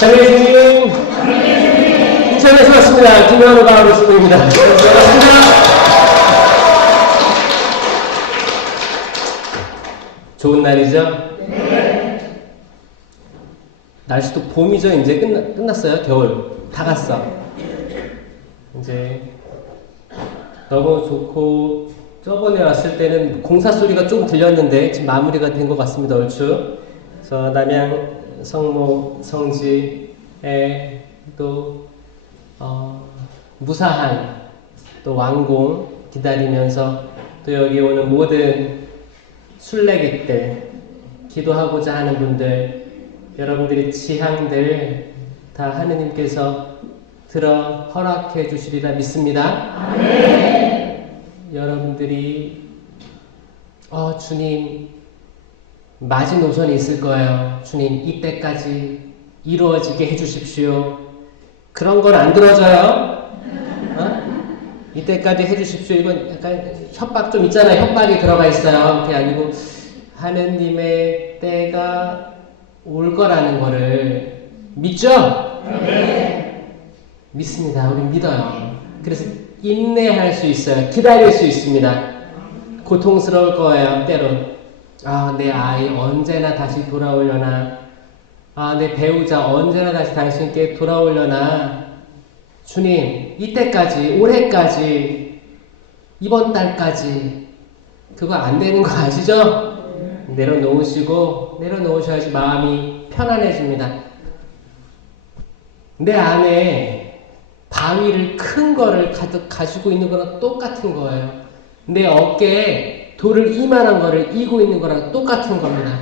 장례주님, 인천에서 왔습니다. 김현우 바로스입니다. 반갑습니다. 좋은 날이죠? 네. 날씨도 봄이죠? 이제 끝났어요. 겨울. 다 갔어. 이제 너무 좋고, 저번에 왔을 때는 공사 소리가 좀 들렸는데, 지금 마무리가 된 것 같습니다. 얼추. 그래서 남양 성모, 성지에 또 무사한 또 완공 기다리면서 또 여기 오는 모든 순례객들, 기도하고자 하는 분들, 여러분들의 지향들 다 하느님께서 들어 허락해 주시리라 믿습니다. 아멘. 여러분들이 주님 마지노선이 있을 거예요. 주님 이때까지 이루어지게 해주십시오. 그런 건 안 들어져요. 이때까지 해주십시오. 이건 약간 협박 좀 있잖아요. 협박이 들어가 있어요. 그게 아니고 하느님의 때가 올 거라는 거를 믿죠? 네. 믿습니다. 우리 믿어요. 그래서 인내할 수 있어요. 기다릴 수 있습니다. 고통스러울 거예요. 때론. 내 아이 언제나 다시 돌아오려나. 내 배우자 언제나 다시 당신께 돌아오려나. 주님, 이때까지, 올해까지, 이번 달까지 그거 안 되는 거 아시죠? 내려놓으셔야지 마음이 편안해집니다. 내 안에 바위를 큰 거를 가지고 있는 거랑 똑같은 거예요. 내 어깨에 돌을 이만한 거를 이고 있는 거랑 똑같은 겁니다.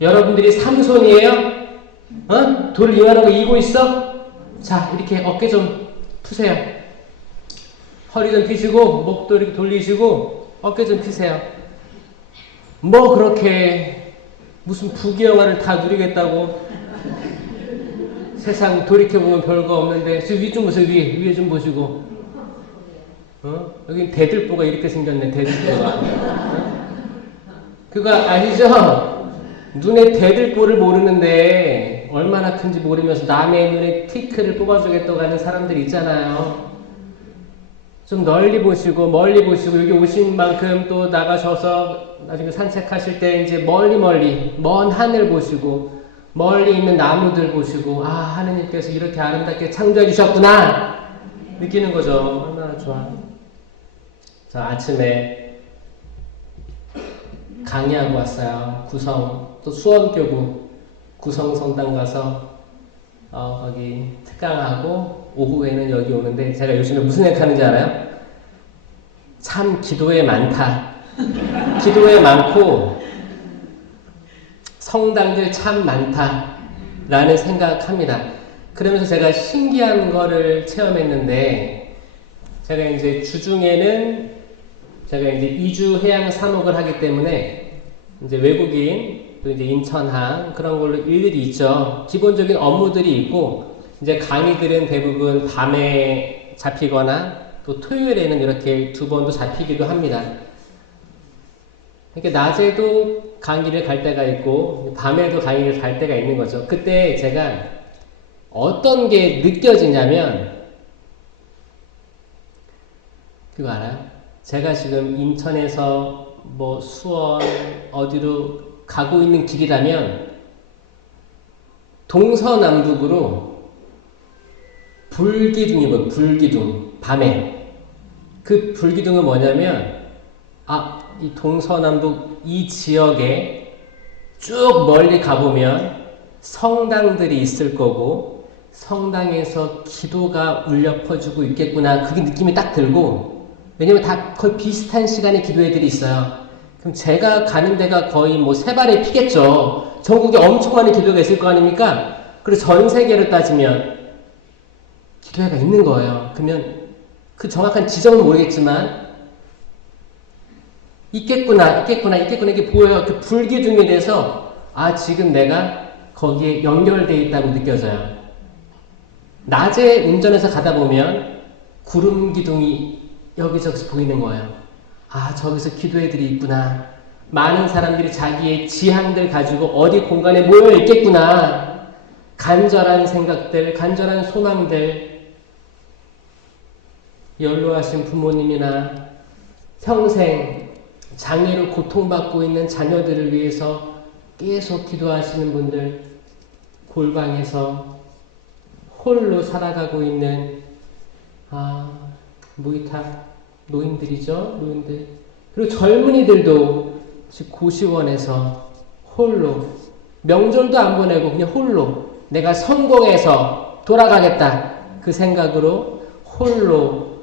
여러분들이 삼손이에요? 돌을 이만한 거 이고 있어? 자, 이렇게 어깨 좀 푸세요. 허리 좀 펴시고, 목도 이렇게 돌리시고, 어깨 좀 펴세요. 뭐 그렇게 무슨 부귀영화를 다 누리겠다고. 세상 돌이켜보면 별거 없는데, 위 좀 보세요. 위에 좀 보시고. 여기 대들보가 이렇게 생겼네. 대들보가. 그거 아시죠? 눈에 대들보를 모르는데 얼마나 큰지 모르면서 남의 눈에 티크를 뽑아주겠다고 하는 사람들 있잖아요. 좀 널리 보시고 멀리 보시고, 여기 오신 만큼 또 나가셔서 나중에 산책하실 때 이제 멀리 먼 하늘 보시고, 멀리 있는 나무들 보시고, 하느님께서 이렇게 아름답게 창조해 주셨구나 느끼는 거죠. 얼마나 좋아. 저 아침에 강의하고 왔어요. 구성, 또 수원교구 구성 성당 가서 거기 특강하고 오후에는 여기 오는데, 제가 요즘에 무슨 생각하는지 알아요? 참 기도에 많다. 기도에 많고 성당들 참 많다 라는 생각합니다. 그러면서 제가 신기한 거를 체험했는데, 제가 이제 주중에는 제가 이제 2주 해양 사목을 하기 때문에 이제 외국인 또 이제 인천항 그런 걸로 일일이 있죠. 기본적인 업무들이 있고, 이제 강의들은 대부분 밤에 잡히거나 또 토요일에는 이렇게 2번도 잡히기도 합니다. 그러니까 낮에도 강의를 갈 때가 있고 밤에도 강의를 갈 때가 있는 거죠. 그때 제가 어떤 게 느껴지냐면, 그거 알아요? 제가 지금 인천에서 뭐 수원 어디로 가고 있는 길이라면 동서남북으로 불기둥이거든요. 불기둥. 밤에. 그 불기둥은 뭐냐면, 이 동서남북 이 지역에 쭉 멀리 가보면 성당들이 있을 거고, 성당에서 기도가 울려 퍼지고 있겠구나. 그게 느낌이 딱 들고, 왜냐면 다 거의 비슷한 시간에 기도회들이 있어요. 그럼 제가 가는 데가 거의 뭐 세 발에 피겠죠. 전국에 엄청 많은 기도회가 있을 거 아닙니까? 그리고 전 세계로 따지면 기도회가 있는 거예요. 그러면 그 정확한 지점은 모르겠지만 있겠구나 이게 보여요. 그 불기둥에 대해서 지금 내가 거기에 연결되어 있다고 느껴져요. 낮에 운전해서 가다 보면 구름 기둥이 여기저기서 보이는 거예요. 저기서 기도회들이 있구나. 많은 사람들이 자기의 지향들 가지고 어디 공간에 모여 있겠구나. 간절한 생각들, 간절한 소망들, 연로하신 부모님이나 평생 장애로 고통받고 있는 자녀들을 위해서 계속 기도하시는 분들, 골방에서 홀로 살아가고 있는 무이탁 노인들이죠. 노인들. 그리고 젊은이들도 즉 고시원에서 홀로, 명절도 안 보내고 그냥 홀로 내가 성공해서 돌아가겠다 그 생각으로 홀로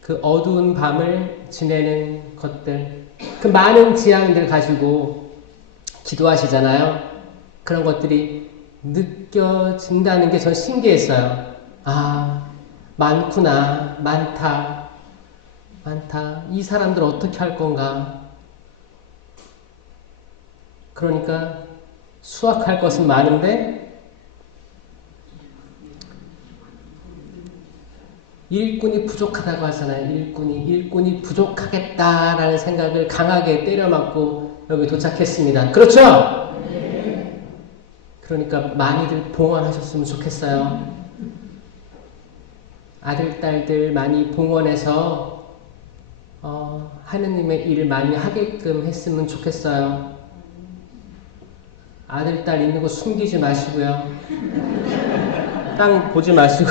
그 어두운 밤을 지내는 것들, 그 많은 지향들 가지고 기도하시잖아요. 그런 것들이 느껴진다는 게 전 신기했어요. 많구나, 많다. 이 사람들 어떻게 할 건가? 그러니까 수확할 것은 많은데 일꾼이 부족하다고 하잖아요. 일꾼이 부족하겠다라는 생각을 강하게 때려맞고 여기 도착했습니다. 그렇죠? 네. 그러니까 많이들 봉헌하셨으면 좋겠어요. 아들, 딸들 많이 봉헌해서 하느님의 일을 많이 하게끔 했으면 좋겠어요. 아들, 딸 있는 거 숨기지 마시고요. 땅 보지 마시고.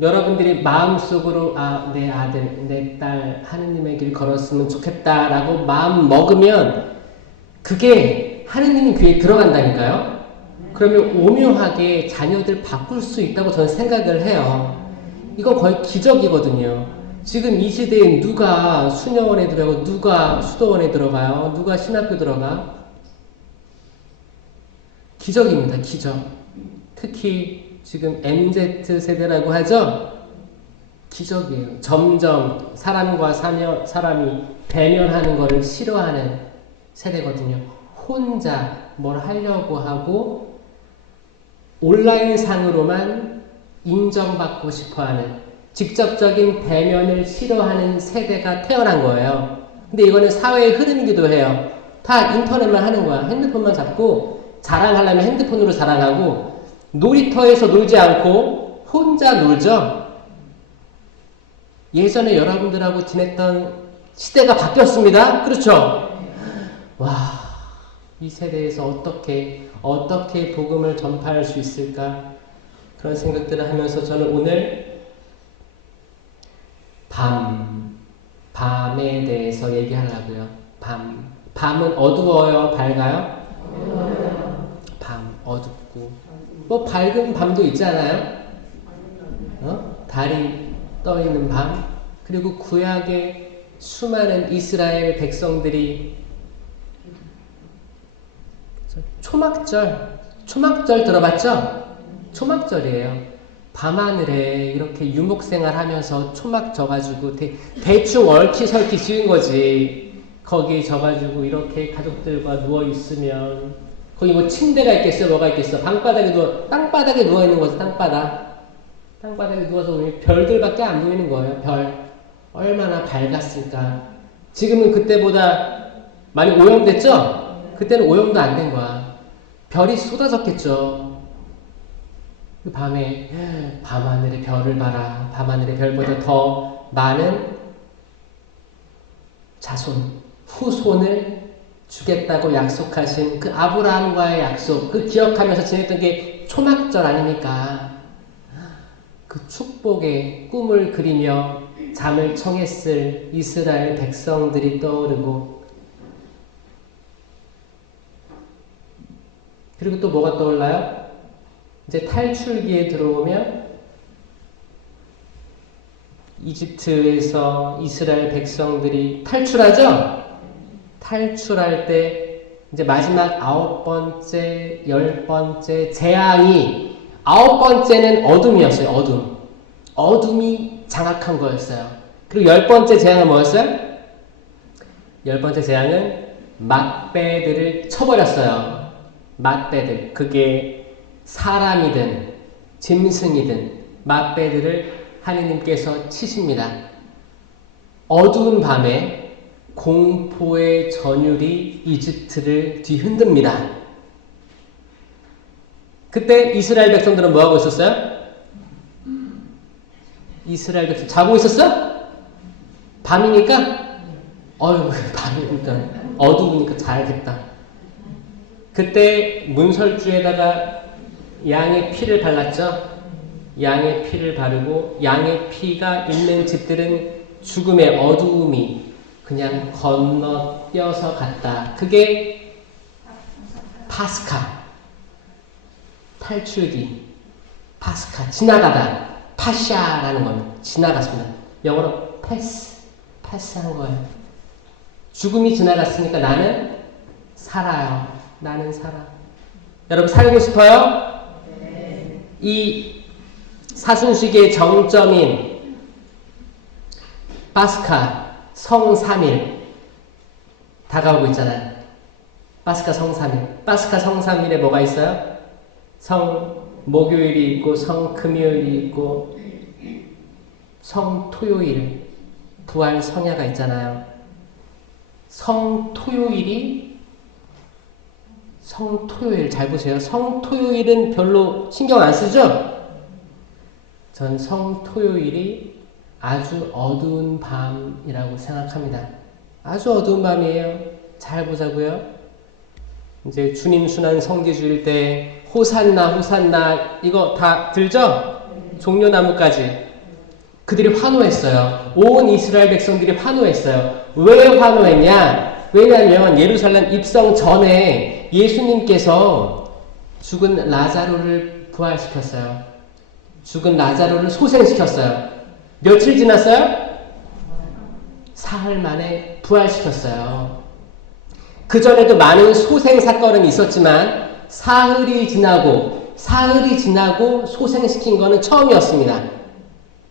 여러분들이 마음속으로 내 아들, 내 딸 하느님의 길 걸었으면 좋겠다라고 마음 먹으면 그게 하느님 귀에 들어간다니까요. 그러면 오묘하게 자녀들 바꿀 수 있다고 저는 생각을 해요. 이건 거의 기적이거든요. 지금 이 시대에 누가 수녀원에 들어가고 누가 수도원에 들어가요? 누가 신학교 들어가? 기적입니다. 기적. 특히 지금 MZ세대라고 하죠? 기적이에요. 점점 사람과 사람이 배면하는 것을 싫어하는 세대거든요. 혼자 뭘 하려고 하고 온라인 상으로만 인정받고 싶어하는, 직접적인 배면을 싫어하는 세대가 태어난 거예요. 근데 이거는 사회의 흐름이기도 해요. 다 인터넷만 하는 거야. 핸드폰만 잡고 자랑하려면 핸드폰으로 자랑하고 놀이터에서 놀지 않고 혼자 놀죠. 예전에 여러분들하고 지냈던 시대가 바뀌었습니다. 그렇죠? 와, 이 세대에서 어떻게 복음을 전파할 수 있을까? 그런 생각들을 하면서 저는 오늘 밤에 대해서 얘기하려고요. 밤은 어두워요? 밝아요? 밤, 어둡고. 뭐 밝은 밤도 있잖아요? 달이 떠있는 밤. 그리고 구약의 수많은 이스라엘 백성들이 초막절 들어봤죠? 초막절이에요. 밤하늘에 이렇게 유목생활 하면서 초막 져가지고 대충 얽히설키 지은 거지. 거기에 져가지고 이렇게 가족들과 누워있으면 거기 뭐 침대가 있겠어요? 뭐가 있겠어? 땅바닥에 누워있는 거죠. 땅바닥에 누워서 보면 별들밖에 안 보이는 거예요. 별. 얼마나 밝았을까. 지금은 그때보다 많이 오염됐죠? 그때는 오염도 안 된 거야. 별이 쏟아졌겠죠. 그 밤에 밤하늘의 별을 봐라. 밤하늘의 별보다 더 많은 후손을 주겠다고 약속하신 그 아브라함과의 약속, 그 기억하면서 지냈던 게 초막절 아닙니까? 그 축복의 꿈을 그리며 잠을 청했을 이스라엘 백성들이 떠오르고, 그리고 또 뭐가 떠올라요? 이제 탈출기에 들어오면 이집트에서 이스라엘 백성들이 탈출하죠? 탈출할 때 이제 마지막 9번째, 10번째 재앙이, 9번째는 어둠이었어요. 어둠이 장악한 거였어요. 그리고 10번째 재앙은 뭐였어요? 10번째 재앙은 막배들을 쳐버렸어요. 막배들. 그게 사람이든 짐승이든 막배들을 하느님께서 치십니다. 어두운 밤에 공포의 전율이 이집트를 뒤흔듭니다. 그때 이스라엘 백성들은 뭐 하고 있었어요? 이스라엘 백성 자고 있었어? 밤이니까? 밤이니까 어두우니까 자야겠다. 그때 문설주에다가 양의 피를 발랐죠. 양의 피를 바르고 양의 피가 있는 집들은 죽음의 어두움이 그냥 건너뛰어서 갔다. 그게 파스카, 탈출기, 파스카, 지나가다. 파샤라는 건 지나갔습니다. 영어로 패스한 거예요. 죽음이 지나갔으니까 나는 살아요. 나는 살아. 여러분 살고 싶어요? 네. 이 사순식의 정점인 파스카 성3일 다가오고 있잖아요. 파스카 성3일. 파스카 성3일에 뭐가 있어요? 목요일이 있고 금요일이 있고 토요일 부활 성야가 있잖아요. 토요일 잘 보세요. 토요일은 별로 신경 안 쓰죠? 전 토요일이 아주 어두운 밤이라고 생각합니다. 아주 어두운 밤이에요. 잘 보자고요. 이제 주님 순환 성기주일 때 호산나 호산나 이거 다 들죠? 종려나무까지. 그들이 환호했어요. 온 이스라엘 백성들이 환호했어요. 왜 환호했냐? 왜냐하면 예루살렘 입성 전에 예수님께서 죽은 라자로를 부활시켰어요. 죽은 라자로를 소생시켰어요. 며칠 지났어요? 사흘 만에 부활시켰어요. 그전에도 많은 소생 사건은 있었지만 사흘이 지나고 소생시킨 거는 처음이었습니다.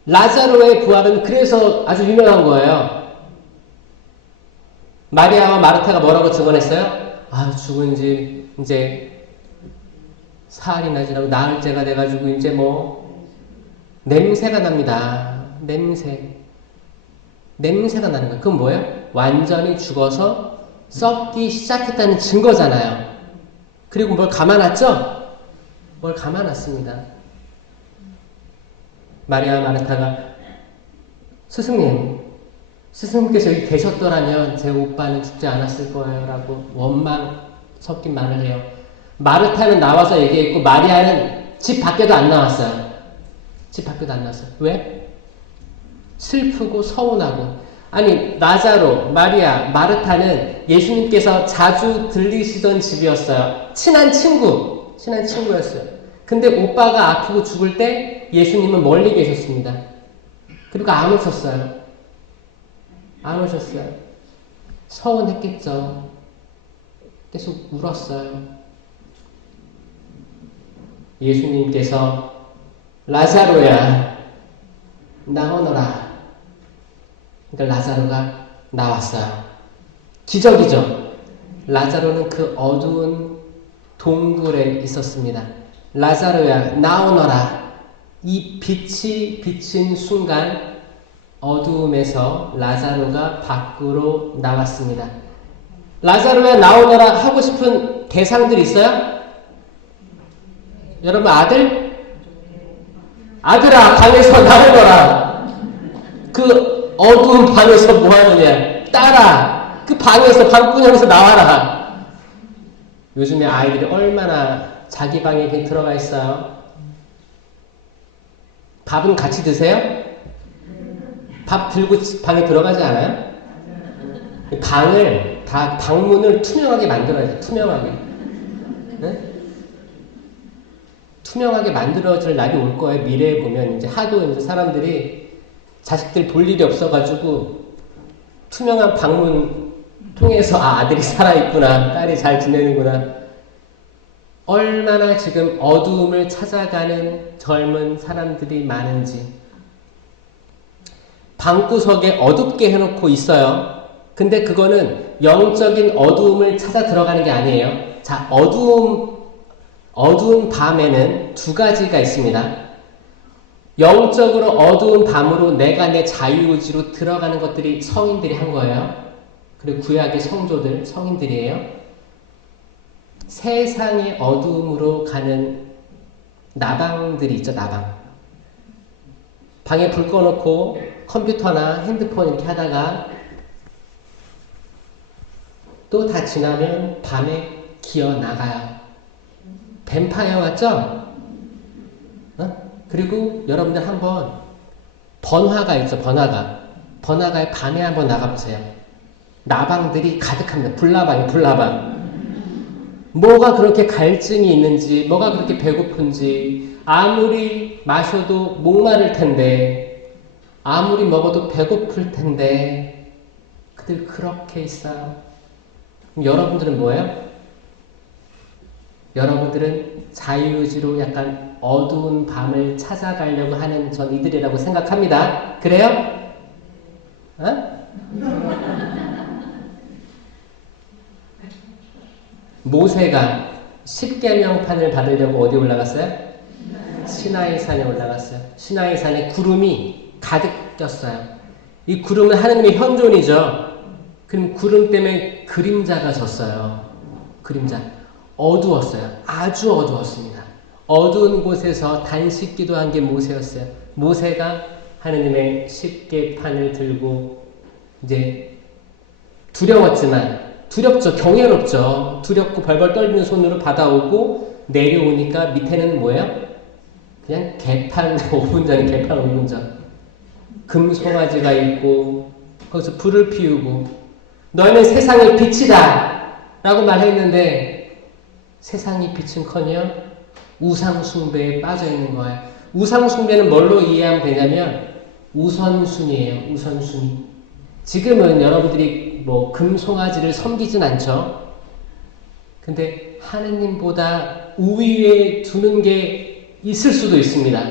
라자로의 부활은 그래서 아주 유명한 거예요. 마리아와 마르타가 뭐라고 증언했어요? 죽은 지 이제 사흘이나 지나고 나흘째가 돼가지고 이제 냄새가 납니다. 냄새가 나는 거예요. 그건 뭐예요? 완전히 죽어서 썩기 시작했다는 증거잖아요. 그리고 뭘 감아놨죠? 뭘 감아놨습니다. 마리아 마르타가 스승님께서 여기 계셨더라면 제 오빠는 죽지 않았을 거예요 라고 원망 섞인 말을 해요. 마르타는 나와서 얘기했고 마리아는 집 밖에도 안 나왔어요. 왜? 슬프고 서운하고. 아니 라자로, 마리아, 마르타는 예수님께서 자주 들리시던 집이었어요. 친한 친구였어요. 근데 오빠가 아프고 죽을 때 예수님은 멀리 계셨습니다. 그리고 안 오셨어요. 서운했겠죠. 계속 울었어요. 예수님께서 라자로야 나오너라. 그러니까 라자로가 나왔어요. 기적이죠. 라자로는 그 어두운 동굴에 있었습니다. 라자로야 나오너라. 이 빛이 비친 순간 어두움에서 라자로가 밖으로 나왔습니다. 라자로야 나오너라 하고 싶은 대상들 있어요? 여러분 아들아 방에서 나오너라. 그 어두운 방에서 뭐하느냐. 딸아 그 방에서 방구녕에서 나와라. 요즘에 아이들이 얼마나 자기 방에 들어가 있어요. 밥은 같이 드세요? 밥 들고 방에 들어가지 않아요? 방문을 투명하게 만들어야 돼. 투명하게 만들어질 날이 올 거예요. 미래에 보면 이제 하도 이제 사람들이 자식들 볼 일이 없어가지고 투명한 방문 통해서 아들이 살아있구나, 딸이 잘 지내는구나. 얼마나 지금 어두움을 찾아가는 젊은 사람들이 많은지. 방구석에 어둡게 해놓고 있어요. 근데 그거는 영적인 어두움을 찾아 들어가는 게 아니에요. 자, 어두운 밤에는 두 가지가 있습니다. 영적으로 어두운 밤으로 내가 내 자유의지로 들어가는 것들이 성인들이 한 거예요. 그리고 구약의 성인들이에요. 세상의 어두움으로 가는 나방들이 있죠, 나방. 방에 불 꺼놓고 컴퓨터나 핸드폰 이렇게 하다가 또 다 지나면 밤에 기어 나가요. 뱀파이어 같죠? 그리고 여러분들 한번 번화가 있죠, 번화가. 번화가에 밤에 한번 나가보세요. 나방들이 가득합니다. 불나방. 뭐가 그렇게 갈증이 있는지, 뭐가 그렇게 배고픈지, 아무리 마셔도 목마를 텐데, 아무리 먹어도 배고플 텐데, 그들 그렇게 있어요. 그럼 여러분들은 뭐예요? 여러분들은 자유의지로 약간 어두운 밤을 찾아가려고 하는 전 이들이라고 생각합니다. 그래요? 모세가 십계명판을 받으려고 어디 올라갔어요? 시나이산에 올라갔어요. 시나이산에 구름이 가득 꼈어요. 이 구름은 하느님의 현존이죠. 그럼 구름 때문에 그림자가 졌어요. 그림자. 어두웠어요. 아주 어두웠습니다. 어두운 곳에서 단식 기도한 게 모세였어요. 모세가 하느님의 십계판을 들고 이제 두렵죠. 경외롭죠. 두렵고 벌벌 떨리는 손으로 받아오고 내려오니까 밑에는 뭐예요? 그냥 개판 5분 전, 개판 5분 전. 금송아지가 있고 거기서 불을 피우고 너희는 세상의 빛이다 라고 말했는데 세상의 빛은커녕 우상숭배에 빠져있는 거예요. 우상숭배는 뭘로 이해하면 되냐면 우선순위예요. 우선순위. 지금은 여러분들이 뭐 금송아지를 섬기진 않죠. 근데 하느님보다 우위에 두는 게 있을 수도 있습니다.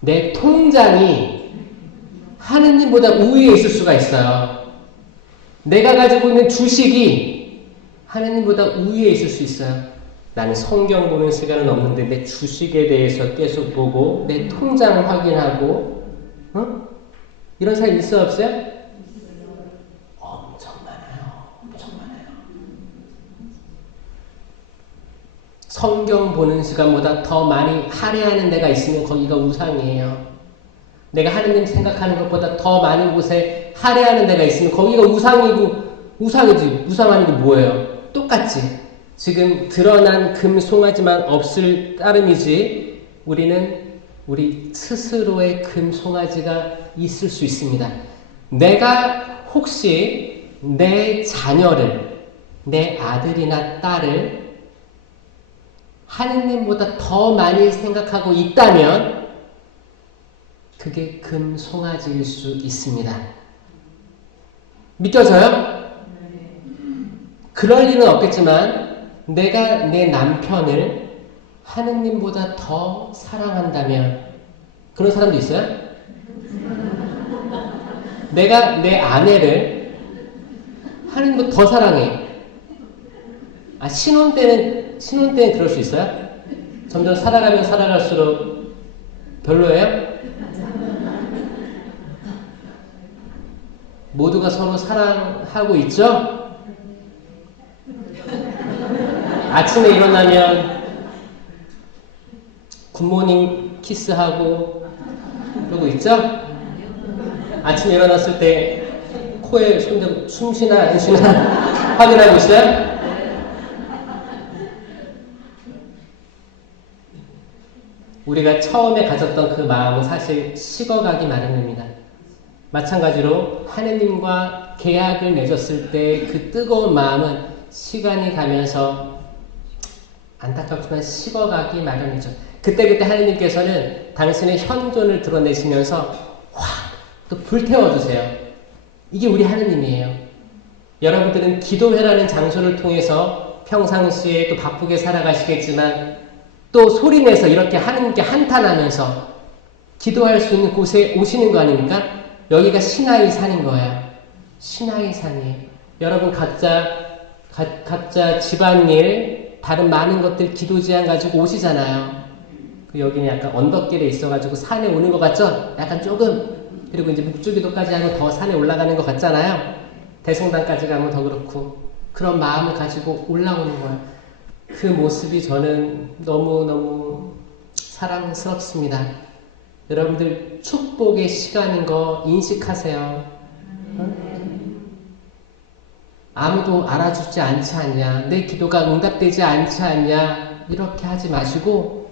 내 통장이 하느님보다 우위에 있을 수가 있어요. 내가 가지고 있는 주식이 하느님보다 우위에 있을 수 있어요. 나는 성경 보는 시간은 없는데 내 주식에 대해서 계속 보고 내 통장을 확인하고 이런 사람 있어요? 없어요? 엄청 많아요. 엄청 많아요. 성경 보는 시간보다 더 많이 할애하는 데가 있으면 거기가 우상이에요. 내가 하느님 생각하는 것보다 더 많은 곳에 할애하는 데가 있으면 거기가 우상이지. 우상하는 게 뭐예요? 똑같지. 지금 드러난 금송아지만 없을 따름이지 우리는 우리 스스로의 금송아지가 있을 수 있습니다. 내가 혹시 내 자녀를, 내 아들이나 딸을 하느님보다 더 많이 생각하고 있다면 그게 금송아지일 수 있습니다. 믿겨져요? 그럴 일은 없겠지만 내가 내 남편을 하느님보다 더 사랑한다면 그런 사람도 있어요? 내가 내 아내를 하느님보다 더 사랑해. 신혼 때는 그럴 수 있어요? 점점 살아가면 살아갈수록 별로예요? 모두가 서로 사랑하고 있죠? 아침에 일어나면 굿모닝 키스하고 그러고 있죠? 아침에 일어났을 때 코에 손대고 숨쉬나 안 쉬나 확인하고 있어요? 우리가 처음에 가졌던 그 마음은 사실 식어가기 마련입니다. 마찬가지로 하느님과 계약을 맺었을 때 그 뜨거운 마음은 시간이 가면서 안타깝지만 식어가기 마련이죠. 그때 하느님께서는 당신의 현존을 드러내시면서 확 또 불태워주세요. 이게 우리 하느님이에요. 여러분들은 기도회라는 장소를 통해서 평상시에 또 바쁘게 살아가시겠지만 또 소리내서 이렇게 하느님께 한탄하면서 기도할 수 있는 곳에 오시는 거 아닙니까? 여기가 시나이 산인 거예요. 시나이 산이에요. 여러분 각자 집안일, 다른 많은 것들 기도 제안 가지고 오시잖아요. 여기는 약간 언덕길에 있어가지고 산에 오는 것 같죠? 약간 조금. 그리고 이제 묵주기도까지 하면 더 산에 올라가는 것 같잖아요. 대성당까지 가면 더 그렇고. 그런 마음을 가지고 올라오는 거예요. 그 모습이 저는 너무너무 사랑스럽습니다. 여러분들 축복의 시간인 거 인식하세요. 아무도 알아주지 않지 않냐, 내 기도가 응답되지 않지 않냐, 이렇게 하지 마시고,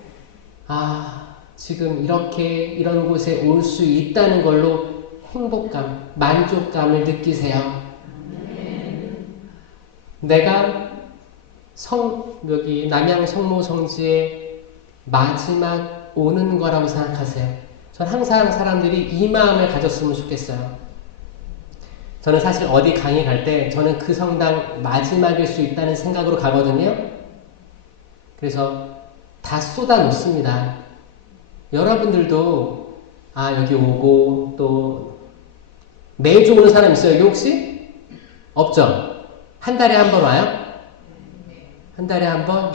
지금 이런 곳에 올 수 있다는 걸로 행복감, 만족감을 느끼세요. 내가 여기 남양 성모성지의 마지막 오는 거라고 생각하세요. 전 항상 사람들이 이 마음을 가졌으면 좋겠어요. 저는 사실 어디 강의 갈 때 저는 그 성당 마지막일 수 있다는 생각으로 가거든요. 그래서 다 쏟아 놓습니다. 여러분들도 여기 오고 또 매주 오는 사람 있어요? 여기 혹시? 없죠? 한 달에 한 번 와요? 한 달에 한 번?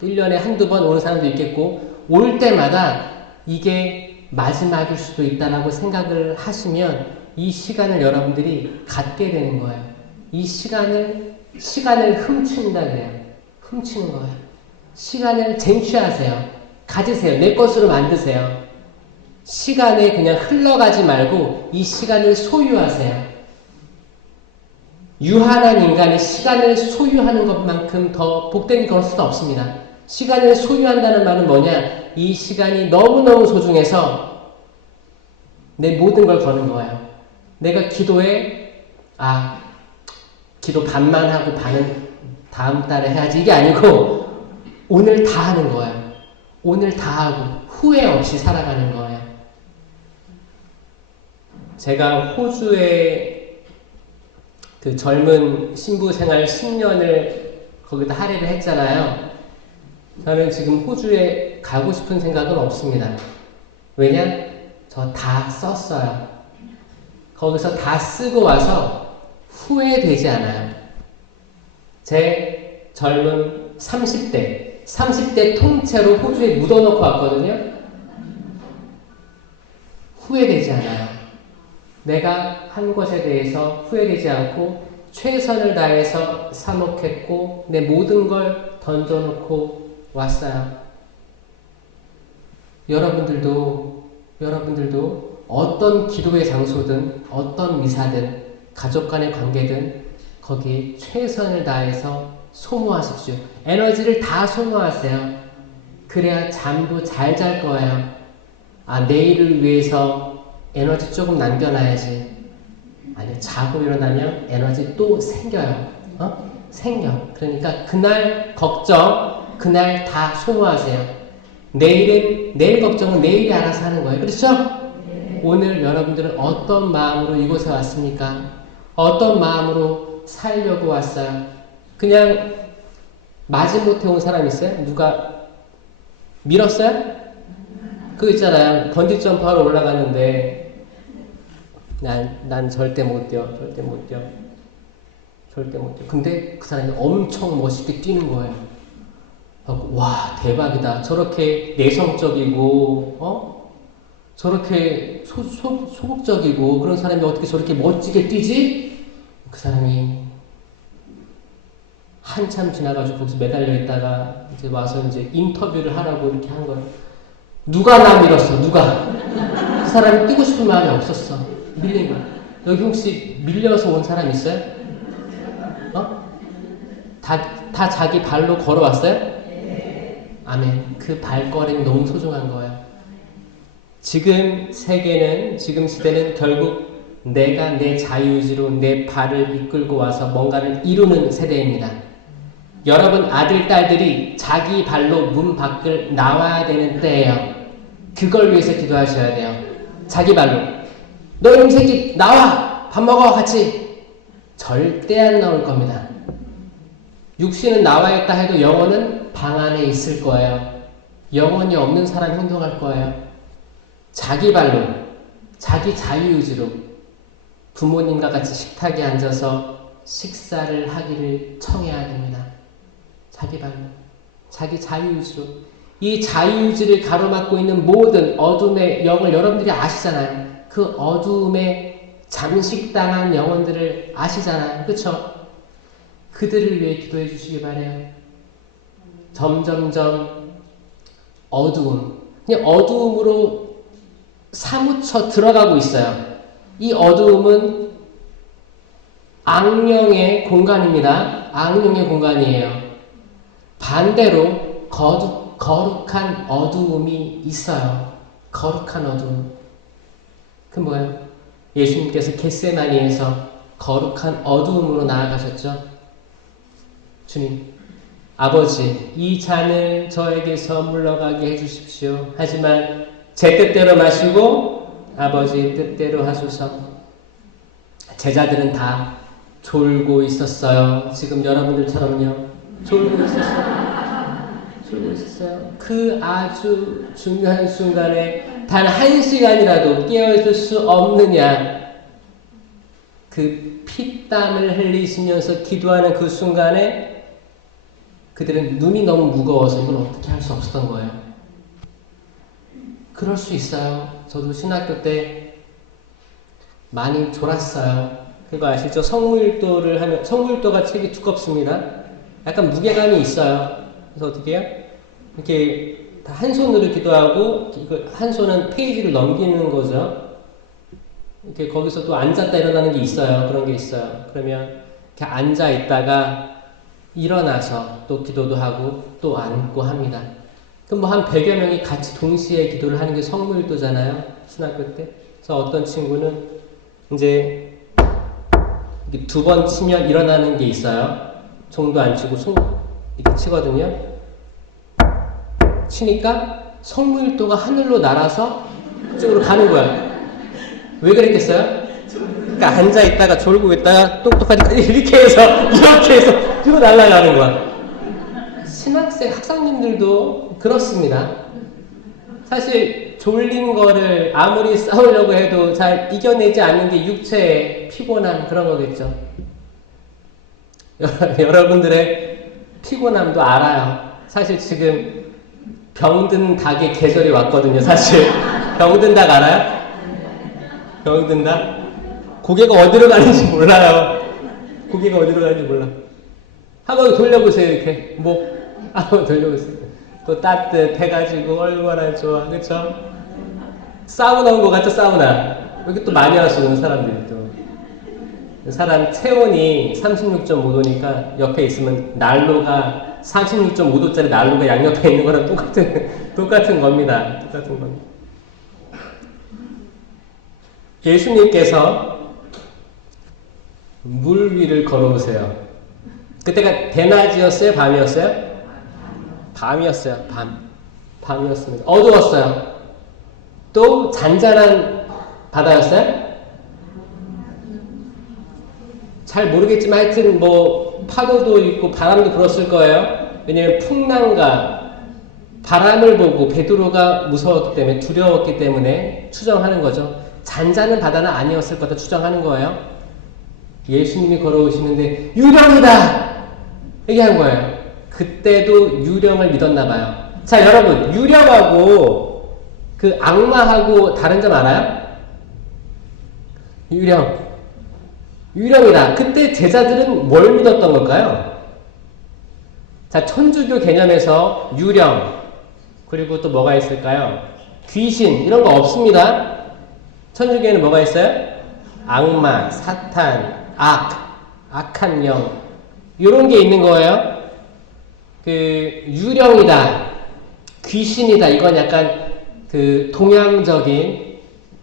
1년에 한두 번 오는 사람도 있겠고, 올 때마다 이게 마지막일 수도 있다라고 생각을 하시면 이 시간을 여러분들이 갖게 되는 거예요. 이 시간을 훔친다 그래요. 훔치는 거예요. 시간을 쟁취하세요. 가지세요. 내 것으로 만드세요. 시간에 그냥 흘러가지 말고 이 시간을 소유하세요. 유한한 인간이 시간을 소유하는 것만큼 더 복된 것은 없습니다. 시간을 소유한다는 말은 뭐냐? 이 시간이 너무너무 소중해서 내 모든 걸 거는 거예요. 내가 기도에 기도 반만 하고 반은 다음 달에 해야지, 이게 아니고 오늘 다 하는 거예요. 오늘 다 하고 후회 없이 살아가는 거예요. 제가 호주에 그 젊은 신부 생활 10년을 거기다 할애를 했잖아요. 저는 지금 호주에 가고 싶은 생각은 없습니다. 왜냐? 저 다 썼어요. 거기서 다 쓰고 와서 후회되지 않아요. 제 젊은 30대 통째로 호주에 묻어놓고 왔거든요. 후회되지 않아요. 내가 한 것에 대해서 후회되지 않고 최선을 다해서 사목했고 내 모든 걸 던져놓고 왔어요. 여러분들도 어떤 기도의 장소든 어떤 미사든 가족 간의 관계든 거기에 최선을 다해서 소모하십시오. 에너지를 다 소모하세요. 그래야 잠도 잘 잘 거예요. 내일을 위해서 에너지 조금 남겨놔야지. 아니, 자고 일어나면 에너지 또 생겨요. 생겨. 그러니까 그날 걱정, 그날 다 소모하세요. 내일 걱정은 내일이 알아서 하는 거예요. 그렇죠? 네. 오늘 여러분들은 어떤 마음으로 이곳에 왔습니까? 어떤 마음으로 살려고 왔어요? 그냥 마지못해 온 사람 있어요? 누가 밀었어요? 그거 있잖아요. 번지점프 하러 올라갔는데 난 절대 못 뛰어. 근데 그 사람이 엄청 멋있게 뛰는 거예요. 와, 대박이다. 저렇게 내성적이고, 저렇게 소극적이고, 그런 사람이 어떻게 저렇게 멋지게 뛰지? 그 사람이 한참 지나가지고 거기서 매달려 있다가 이제 와서 이제 인터뷰를 하라고 이렇게 한 거예요. 누가 나 밀었어? 누가? 그 사람이 뛰고 싶은 마음이 없었어. 밀린 거야. 여기 혹시 밀려서 온 사람 있어요? 다 자기 발로 걸어왔어요? 아멘. 그 발걸음이 너무 소중한 거예요. 지금 세계는, 지금 시대는 결국 내가 내 자유의지로 내 발을 이끌고 와서 뭔가를 이루는 세대입니다. 여러분 아들, 딸들이 자기 발로 문 밖을 나와야 되는 때예요. 그걸 위해서 기도하셔야 돼요. 자기 발로. 너 이놈 새끼 나와! 밥 먹어! 같이! 절대 안 나올 겁니다. 육신은 나와 있다 해도 영혼은 방 안에 있을 거예요. 영혼이 없는 사람 행동할 거예요. 자기 발로, 자기 자유의지로 부모님과 같이 식탁에 앉아서 식사를 하기를 청해야 됩니다. 자기 발로, 자기 자유의지로. 이 자유의지를 가로막고 있는 모든 어둠의 영을 여러분들이 아시잖아요. 그 어두움에 잠식당한 영혼들을 아시잖아요. 그쵸? 그들을 위해 기도해 주시기 바래요. 점점점 어두움, 그냥 어두움으로 사무쳐 들어가고 있어요. 이 어두움은 악령의 공간입니다. 악령의 공간이에요. 반대로 거룩한 어두움이 있어요. 거룩한 어두움. 그 뭐예요? 예수님께서 겟세마니에서 거룩한 어두움으로 나아가셨죠. 주님, 아버지, 이 잔을 저에게서 물러가게 해주십시오. 하지만 제 뜻대로 마시고 아버지 뜻대로 하소서. 제자들은 다 졸고 있었어요. 지금 여러분들처럼요. 졸고 있었어요. 졸고 있었어요. 그 아주 중요한 순간에 단 1시간이라도 깨어있을 수 없느냐. 그 피땀을 흘리시면서 기도하는 그 순간에 그들은 눈이 너무 무거워서 이걸 어떻게 할 수 없었던 거예요. 그럴 수 있어요. 저도 신학교 때 많이 졸았어요. 그거 아시죠? 성무일도를 하면, 성무일도가 책이 두껍습니다. 약간 무게감이 있어요. 그래서 어떻게 해요? 이렇게 한 손으로 기도하고, 한 손은 페이지를 넘기는 거죠. 이렇게 거기서 또 앉았다 일어나는 게 있어요. 그런 게 있어요. 그러면 이렇게 앉아 있다가 일어나서 또 기도도 하고 또 앉고 합니다. 그럼 뭐 한 100여 명이 같이 동시에 기도를 하는 게 성무일도잖아요. 신학교 때. 그래서 어떤 친구는 이제 2번 치면 일어나는 게 있어요. 종도 안 치고 손 이렇게 치거든요. 치니까 성무일도가 하늘로 날아서 그쪽으로 가는 거야. 왜 그랬겠어요? 그러니까 앉아 있다가 졸고 있다가 똑똑하니까 이렇게 해서 뒤로 날아가는 거야. 신학생 학생님들도 그렇습니다. 사실 졸린 거를 아무리 싸우려고 해도 잘 이겨내지 않는 게 육체의 피곤함 그런 거겠죠. 여러분들의 피곤함도 알아요. 사실 지금 병든 닭의 계절이 왔거든요. 사실 병든 닭 알아요? 병든 닭? 고개가 어디로 가는지 몰라요. 고개가 어디로 가는지 몰라. 한번 돌려보세요. 이렇게 목 한번 돌려보세요. 또 따뜻해가지고 얼마나 좋아, 그쵸? 사우나 온 것 같죠? 사우나. 여기 또 많이 하시는 사람들이 또. 사람 체온이 36.5도니까 옆에 있으면 난로가 36.5도짜리 난로가 양옆에 있는 거랑 똑같은 겁니다. 똑같은 겁니다. 예수님께서 물 위를 걸어오세요. 그때가 대낮이었어요? 밤이었어요? 밤이었어요. 밤이었습니다. 어두웠어요. 또 잔잔한 바다였어요? 잘 모르겠지만 하여튼 뭐 파도도 있고 바람도 불었을 거예요. 왜냐하면 풍랑과 바람을 보고 베드로가 무서웠기 때문에 두려웠기 때문에 추정하는 거죠. 잔잔한 바다는 아니었을 거다 추정하는 거예요. 예수님이 걸어오시는데 유령이다! 얘기한 거예요. 그때도 유령을 믿었나 봐요. 자, 여러분, 유령하고 그 악마하고 다른 점 알아요? 유령이다. 그때 제자들은 뭘 믿었던 걸까요? 자, 천주교 개념에서 유령, 그리고 또 뭐가 있을까요? 귀신, 이런 거 없습니다. 천주교에는 뭐가 있어요? 악마, 사탄, 악한 영, 이런 게 있는 거예요. 그 유령이다, 귀신이다, 이건 약간 그 동양적인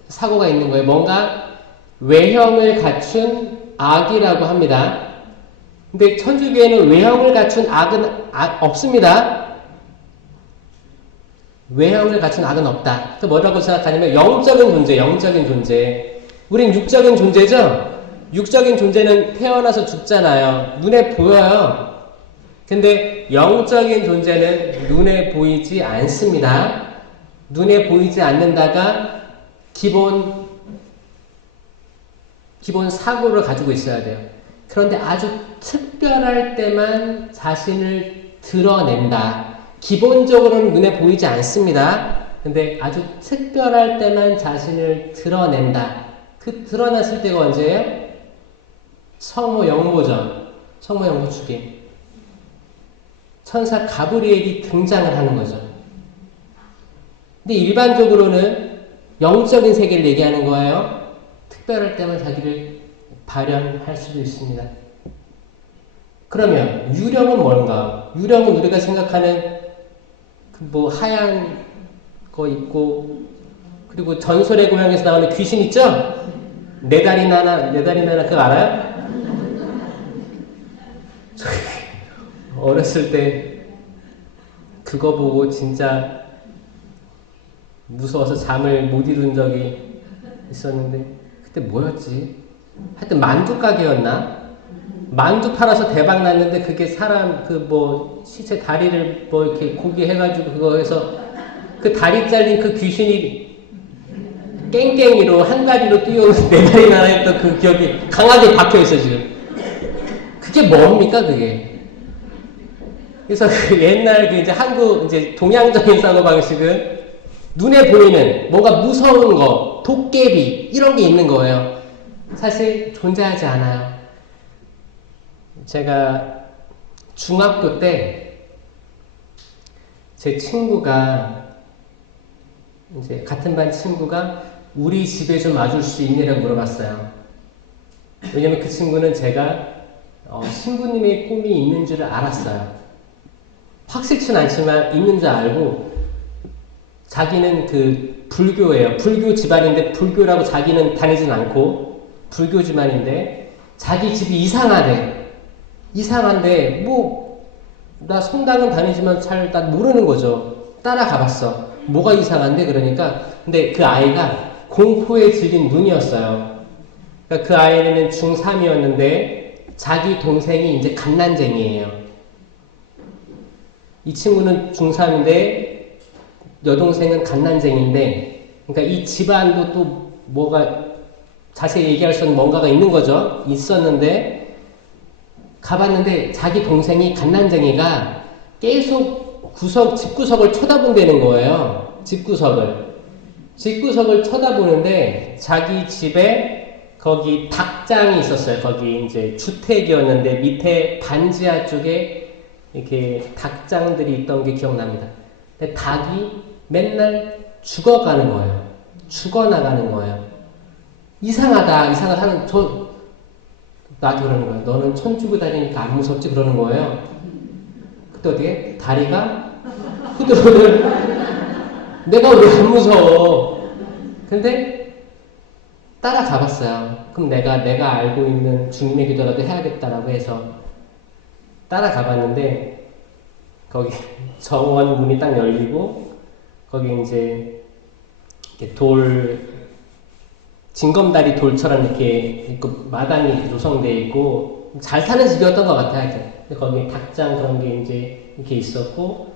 사고가 있는 거예요. 뭔가 외형을 갖춘 악이라고 합니다. 근데 천주교에는 외형을 갖춘 악은 없습니다. 외형을 갖춘 악은 없다. 또 뭐라고 생각하냐면 영적인 존재. 우린 육적인 존재죠? 육적인 존재는 태어나서 죽잖아요. 눈에 보여요. 근데 영적인 존재는 눈에 보이지 않습니다. 눈에 보이지 않는다가 기본 사고를 가지고 있어야 돼요. 그런데 아주 특별할 때만 자신을 드러낸다. 기본적으로는 눈에 보이지 않습니다. 근데 아주 특별할 때만 자신을 드러낸다. 그 드러났을 때가 언제예요? 성모 영모전. 성모 영모 죽임. 천사 가브리엘이 등장을 하는 거죠. 근데 일반적으로는 영적인 세계를 얘기하는 거예요. 특별할 때만 자기를 발현할 수도 있습니다. 그러면 유령은 뭔가? 유령은 우리가 생각하는 그 하얀 거 있고, 그리고 전설의 고향에서 나오는 귀신 있죠? 네 다리 나나 그거 알아요? 어렸을 때 그거 보고 진짜 무서워서 잠을 못 이룬 적이 있었는데, 그때 뭐였지? 하여튼 만두 가게였나? 만두 팔아서 대박 났는데, 그게 사람 시체 다리를 이렇게 고기 해가지고 그거 해서 그 다리 잘린 그 귀신이 깽깽이로 한 다리로 뛰어오는 네 다리 나라 했던 그 기억이 강하게 박혀있어 지금. 그게 뭡니까 그게? 그래서 그 옛날 이제 한국 이제 동양적인 사고 방식은 눈에 보이는 뭔가 무서운 거, 도깨비 이런 게 있는 거예요. 사실 존재하지 않아요. 제가 중학교 때 제 친구가 이제 같은 반 친구가 우리 집에 좀 와줄 수 있냐고 물어봤어요. 왜냐면 그 친구는 제가 신부님의 꿈이 있는 줄 알았어요. 확실치는 않지만 있는 줄 알고, 자기는 그 불교예요. 불교 집안인데 불교라고 자기는 다니진 않고 불교 집안인데 자기 집이 이상하대. 이상한데 나 성당은 다니지만 잘 난 모르는 거죠. 따라가 봤어. 뭐가 이상한데? 그러니까 근데 그 아이가 공포에 질린 눈이었어요. 그러니까 그 아이는 중3이었는데 자기 동생이 이제 갓난쟁이에요. 이 친구는 중3인데 여동생은 갓난쟁인데, 그러니까 이 집안도 또 뭐가 자세히 얘기할 수 없는 뭔가가 있는 거죠. 있었는데 가봤는데 자기 동생이 갓난쟁이가 계속 집구석을 쳐다본다는 거예요. 집구석을 쳐다보는데 자기 집에 거기 닭장이 있었어요. 거기 이제 주택이었는데 밑에 반지하 쪽에 이렇게 닭장들이 있던 게 기억납니다. 근데 닭이 맨날 죽어가는 거예요. 죽어나가는 거예요. 이상하다 하는 나도 그러는 거예요. 너는 천주교 다니니까 안 무섭지? 그러는 거예요. 그때 어떻게? 다리가 후들후들. 내가 왜 안 무서워? 근데 따라가 봤어요. 그럼 내가 알고 있는 주님의 기도라도 해야겠다라고 해서 따라가 봤는데, 거기 정원 문이 딱 열리고 거기 이제 징검다리 돌처럼 이렇게 마당이 조성되어 있고 잘 사는 집이었던 것 같아요. 거기 닭장 그런 게 이제 이렇게 있었고,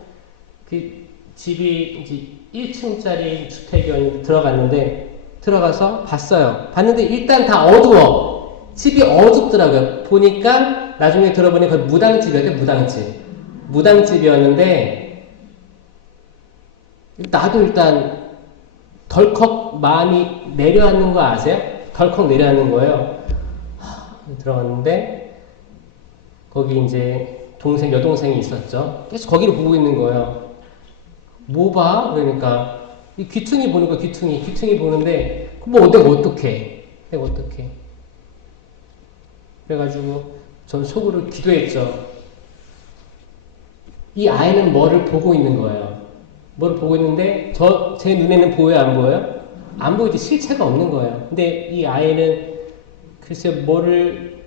그 집이 이제 1층짜리 주택이었는데 들어가서 봤는데 일단 다 어두워. 집이 어둡더라고요. 보니까 나중에 들어보니 그 무당집이었는데 나도 일단 덜컥 마음이 내려앉는 거 아세요? 덜컥 내려앉는 거예요. 들어갔는데 거기 이제 여동생이 있었죠. 계속 거기를 보고 있는 거예요. 뭐 봐? 그러니까 이 귀퉁이 보는 거, 귀퉁이 보는데 내가 어떡해. 그래가지고 전 속으로 기도했죠. 이 아이는 뭐를 보고 있는 거예요. 뭐를 보고 있는데 제 눈에는 보여요, 안 보여요? 안 보이지. 실체가 없는 거예요. 근데 이 아이는 글쎄 뭐를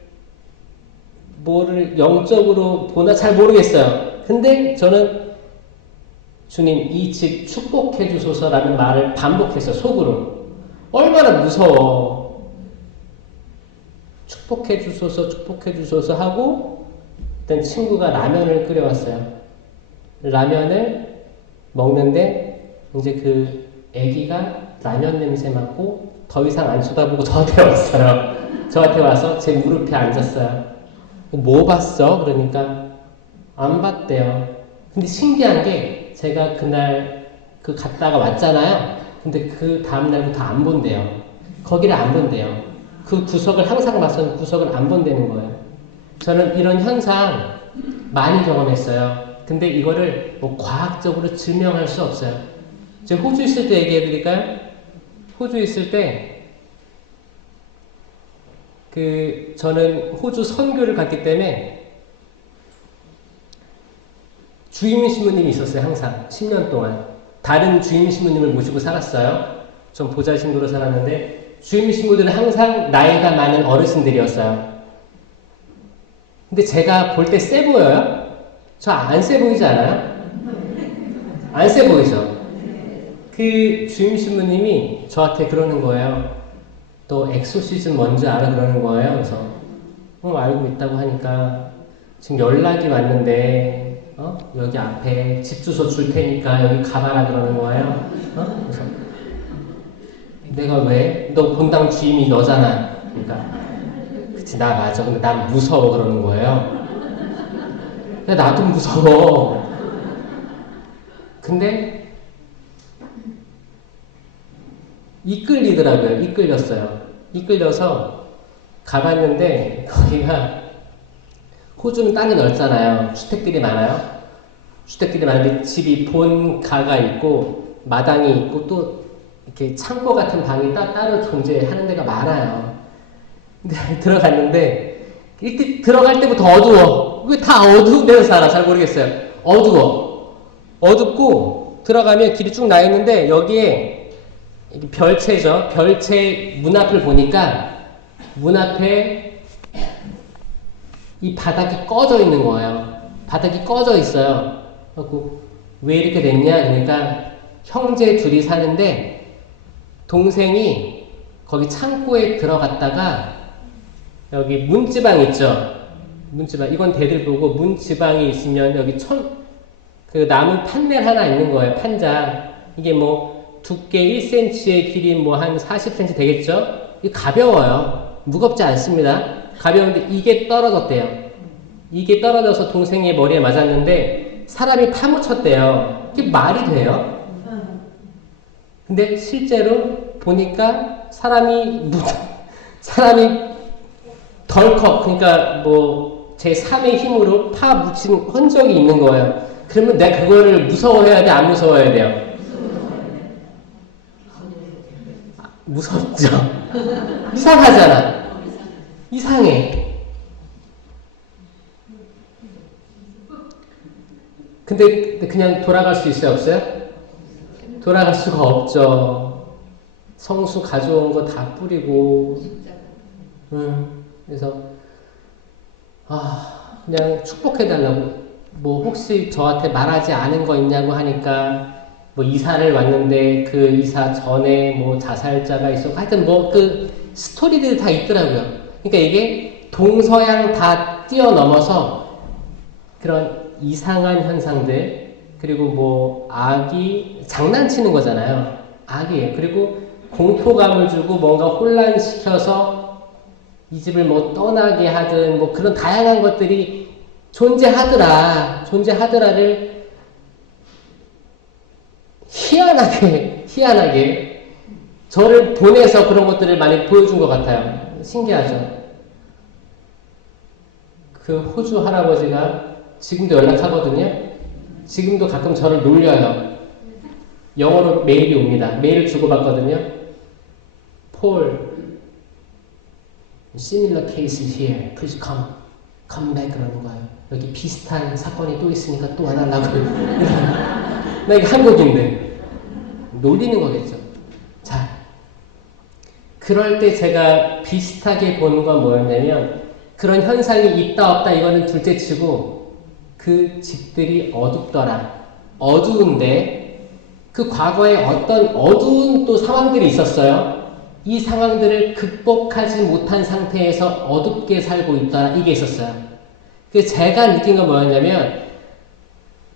영적으로 보나 잘 모르겠어요. 근데 저는 주님 이 집 축복해 주소서라는 말을 반복했어요. 속으로. 얼마나 무서워. 축복해 주소서 하고, 일단 친구가 라면을 끓여왔어요. 라면을 먹는데 이제 그 애기가 라면 냄새 맡고 더 이상 안 쳐다보고 저한테 왔어요. 저한테 와서 제 무릎에 앉았어요. 뭐 봤어? 그러니까 안 봤대요. 근데 신기한 게 제가 그날 갔다가 왔잖아요. 근데 그 다음날부터 안 본대요. 거기를 안 본대요. 그 구석을 항상 봤었는데 구석을 안 본다는 거예요. 저는 이런 현상 많이 경험했어요. 근데 이거를 뭐 과학적으로 증명할 수 없어요. 제가 호주 있을 때 얘기해 드릴까요? 호주 있을 때 저는 호주 선교를 갔기 때문에 주임 신부님이 있었어요. 항상 10년 동안 다른 주임 신부님을 모시고 살았어요. 좀 보잘신부로 살았는데 주임 신부들은 항상 나이가 많은 어르신들이었어요. 근데 제가 볼 때 세 보여요? 저 안 세 보이지 않아요? 안 세 보이죠? 그 주임 신부님이 저한테 그러는 거예요. 너 엑소시즘 뭔지 알아? 그러는 거예요. 그래서 알고 있다고 하니까 지금 연락이 왔는데 여기 앞에 집 주소 줄 테니까 여기 가봐라 그러는 거예요. 그래서 내가 왜? 너 본당 주임이 너잖아. 그러니까 그치 나 맞아. 근데 난 무서워 그러는 거예요. 야 나도 무서워. 근데 이끌리더라고요. 이끌려서 가봤는데 거기가 호주는 땅이 넓잖아요. 주택들이 많아요. 주택들이 많은데 집이 본가가 있고 마당이 있고 또 이렇게 창고 같은 방이 따로 존재하는 데가 많아요. 근데 들어갔는데 일단 들어갈 때부터 어두워. 왜 다 어두운 데서 살아? 잘 모르겠어요. 어둡고 들어가면 길이 쭉 나 있는데 여기에 별채죠. 별채 문 앞을 보니까 문 앞에 이 바닥이 꺼져 있는 거예요. 바닥이 꺼져 있어요. 그래서 왜 이렇게 됐냐? 그러니까 형제 둘이 사는데 동생이 거기 창고에 들어갔다가 여기 문지방 있죠. 문지방 이건 대들 보고 문지방이 있으면 여기 그 나무 판넬 하나 있는 거예요. 판자 이게 뭐 두께 1cm의 길이 뭐 한 40cm 되겠죠? 이게 가벼워요. 무겁지 않습니다. 가벼운데 이게 떨어졌대요. 이게 떨어져서 동생의 머리에 맞았는데 사람이 파묻혔대요. 이게 말이 돼요? 근데 실제로 보니까 사람이 덜컥 그러니까 뭐 제3의 힘으로 파묻힌 흔적이 있는 거예요. 그러면 내가 그거를 무서워해야 돼? 안 무서워해야 돼요? 무섭죠? 이상하잖아. 이상해. 근데 그냥 돌아갈 수 있어요? 없어요? 돌아갈 수가 없죠. 성수 가져온 거 다 뿌리고 그래서 그냥 축복해달라고 뭐 혹시 저한테 말하지 않은 거 있냐고 하니까 뭐 이사를 왔는데 그 이사 전에 뭐 자살자가 있었고 하여튼 뭐 그 스토리들이 다 있더라고요. 그러니까 이게 동서양 다 뛰어넘어서 그런 이상한 현상들 그리고 뭐 악이 장난치는 거잖아요. 악이에요. 그리고 공포감을 주고 뭔가 혼란시켜서 이 집을 뭐 떠나게 하든 뭐 그런 다양한 것들이 존재하더라를 희한하게 저를 보내서 그런 것들을 많이 보여준 것 같아요. 신기하죠? 그 호주 할아버지가 지금도 연락하거든요. 지금도 가끔 저를 놀려요. 영어로 메일이 옵니다. 메일을 주고받거든요. Paul, similar case here. Please come back 그러는 거예요. 여기 비슷한 사건이 또 있으니까 또 안 하려고. 나 이게 한국인데. 놀리는 거겠죠. 자, 그럴 때 제가 비슷하게 보는 건 뭐였냐면 그런 현상이 있다 없다 이거는 둘째 치고 그 집들이 어둡더라. 어두운데 그 과거에 어떤 어두운 또 상황들이 있었어요. 이 상황들을 극복하지 못한 상태에서 어둡게 살고 있더라. 이게 있었어요. 그래서 제가 느낀 건 뭐였냐면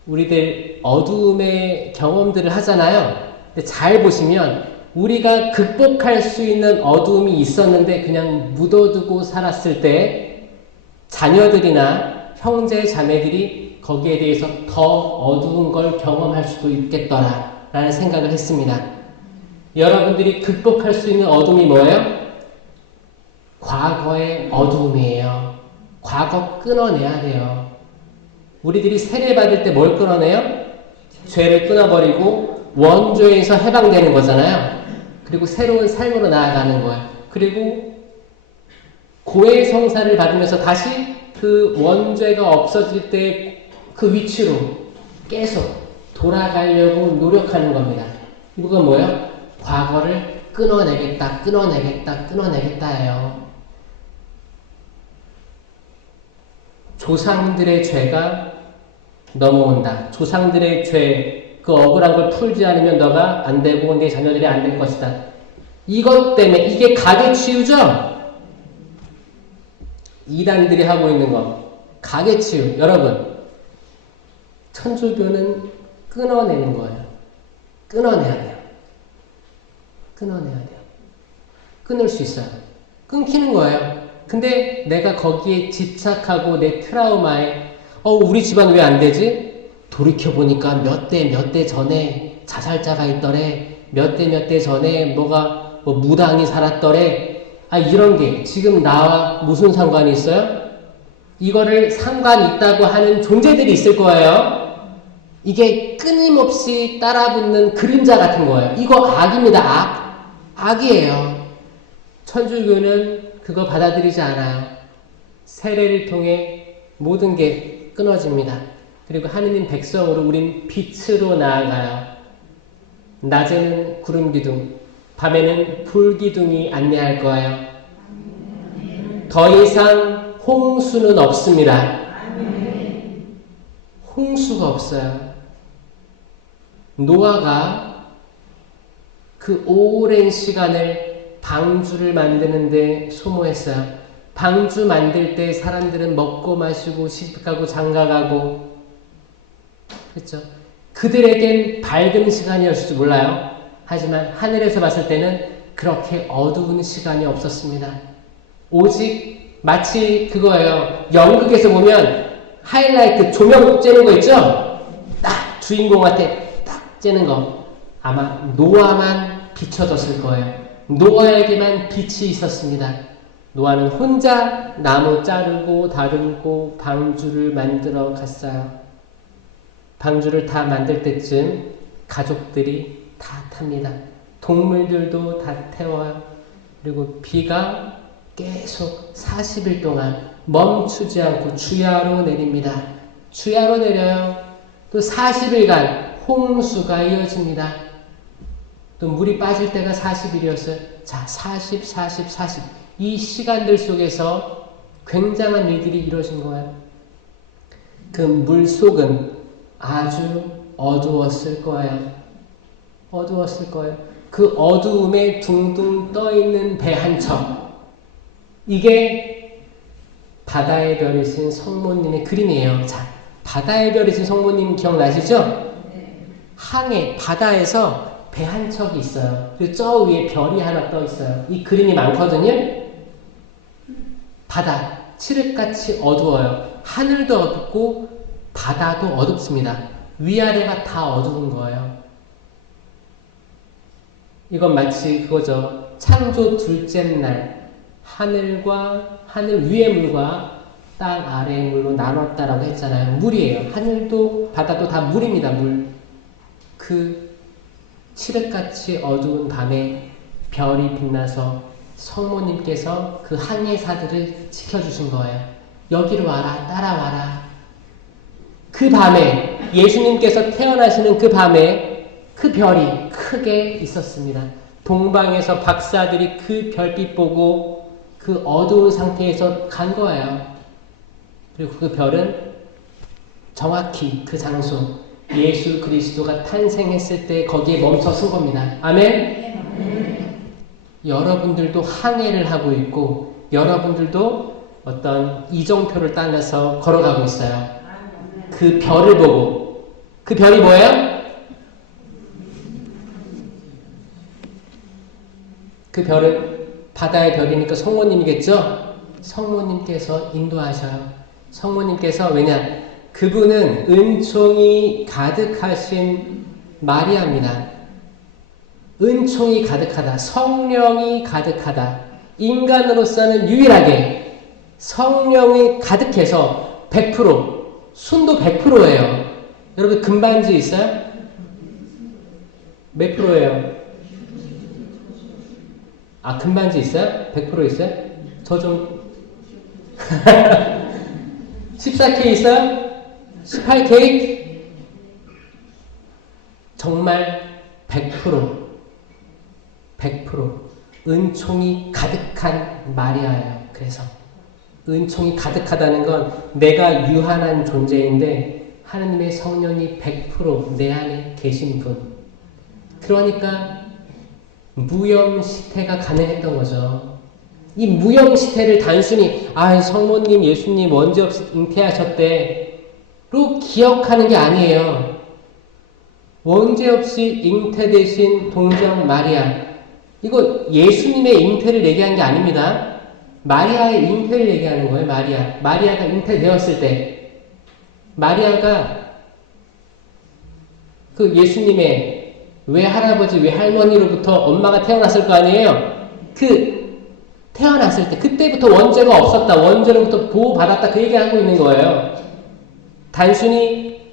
우리들 어두움의 경험들을 하잖아요. 근데 잘 보시면 우리가 극복할 수 있는 어두움이 있었는데 그냥 묻어두고 살았을 때 자녀들이나 형제 자매들이 거기에 대해서 더 어두운 걸 경험할 수도 있겠더라 라는 생각을 했습니다. 여러분들이 극복할 수 있는 어둠이 뭐예요? 과거의 어두움이에요. 과거 끊어내야 돼요. 우리들이 세례받을 때 뭘 끊어내요? 죄를 끊어버리고 원죄에서 해방되는 거잖아요. 그리고 새로운 삶으로 나아가는 거예요. 그리고 고해 성사를 받으면서 다시 그 원죄가 없어질 때 그 위치로 계속 돌아가려고 노력하는 겁니다. 이거가 뭐예요? 과거를 끊어내겠다, 끊어내겠다, 끊어내겠다예요. 조상들의 죄가 넘어온다. 조상들의 죄, 그 억울한 걸 풀지 않으면 너가 안 되고 내 자녀들이 안 될 것이다. 이것 때문에 이게 가계 치유죠? 이단들이 하고 있는 거. 가계 치유. 여러분, 천주교는 끊어내는 거예요. 끊어내야 돼요. 끊어내야 돼요. 끊을 수 있어요. 끊기는 거예요. 근데 내가 거기에 집착하고 내 트라우마에 우리 집안 왜 안 되지? 돌이켜보니까 몇 대 전에 자살자가 있더래. 몇 대 전에 뭐가 무당이 살았더래. 이런 게 지금 나와 무슨 상관이 있어요? 이거를 상관 있다고 하는 존재들이 있을 거예요. 이게 끊임없이 따라붙는 그림자 같은 거예요. 이거 악입니다. 악이에요. 천주교는 그거 받아들이지 않아요. 세례를 통해 모든 게 끊어집니다. 그리고 하느님 백성으로 우린 빛으로 나아가요. 낮에는 구름 기둥, 밤에는 불 기둥이 안내할 거예요. 더 이상 홍수는 없습니다. 홍수가 없어요. 노아가 그 오랜 시간을 방주를 만드는데 소모했어요. 방주 만들 때 사람들은 먹고 마시고 시집가고 장가가고 그렇죠? 그들에겐 밝은 시간이었을지 몰라요. 하지만 하늘에서 봤을 때는 그렇게 어두운 시간이 없었습니다. 오직 마치 그거예요. 연극에서 보면 하이라이트 조명 쬐는 거 있죠? 딱 주인공한테 딱 쬐는 거. 아마 노아만 비춰졌을 거예요. 노아에게만 빛이 있었습니다. 노아는 혼자 나무 자르고 다듬고 방주를 만들어 갔어요. 방주를 다 만들 때쯤 가족들이 다 탑니다. 동물들도 다 태워요. 그리고 비가 계속 40일 동안 멈추지 않고 주야로 내립니다. 주야로 내려요. 또 40일간 홍수가 이어집니다. 또 물이 빠질 때가 40일이었어요. 자, 40. 이 시간들 속에서 굉장한 일들이 이루어진 거예요. 그 물 속은 아주 어두웠을 거예요. 어두웠을 거예요. 그 어두움에 둥둥 떠있는 배 한 척. 이게 바다의 별이신 성모님의 그림이에요. 자, 바다의 별이신 성모님 기억나시죠? 항해, 바다에서 배 한 척이 있어요. 그리고 저 위에 별이 하나 떠 있어요. 이 그림이 많거든요. 바다, 칠흑같이 어두워요. 하늘도 어둡고 바다도 어둡습니다. 위아래가 다 어두운 거예요. 이건 마치 그거죠. 창조 둘째 날 하늘과 하늘 위의 물과 땅 아래의 물로 나눴다라고 했잖아요. 물이에요. 하늘도 바다도 다 물입니다. 물. 그 칠흑같이 어두운 밤에 별이 빛나서 성모님께서 그 항해사들을 지켜주신 거예요. 여기로 와라, 따라와라. 그 밤에 예수님께서 태어나시는 그 밤에 그 별이 크게 있었습니다. 동방에서 박사들이 그 별빛 보고 그 어두운 상태에서 간 거예요. 그리고 그 별은 정확히 그 장소 예수 그리스도가 탄생했을 때 거기에 멈춰 선 겁니다. 아멘? 여러분들도 항해를 하고 있고 여러분들도 어떤 이정표를 따라서 걸어가고 있어요. 그 별을 보고. 그 별이 뭐예요? 그 별은 바다의 별이니까 성모님이겠죠? 성모님께서 인도하셔요. 성모님께서 왜냐? 그분은 은총이 가득하신 마리아입니다. 은총이 가득하다. 성령이 가득하다. 인간으로서는 유일하게 성령이 가득해서 100% 순도 100%예요. 여러분 금반지 있어요? 몇 프로예요? 아, 금반지 있어요? 100% 있어요? 저 좀 14K 있어요? 18K? 정말 100% 100% 은총이 가득한 마리아예요. 그래서 은총이 가득하다는 건 내가 유한한 존재인데 하느님의 성령이 100% 내 안에 계신 분. 그러니까 무염시태가 가능했던 거죠. 이 무염시태를 단순히 성모님, 예수님 원죄 없이 잉태하셨대로 기억하는 게 아니에요. 원죄 없이 잉태되신 동정 마리아, 이거 예수님의 잉태를 얘기한 게 아닙니다. 마리아의 잉태를 얘기하는 거예요. 마리아가 잉태되었을 때, 마리아가 그 예수님의 외할아버지, 외할머니로부터 엄마가 태어났을 거 아니에요? 태어났을 때, 그때부터 원죄가 없었다, 원죄로부터 보호받았다, 그 얘기하고 있는 거예요. 단순히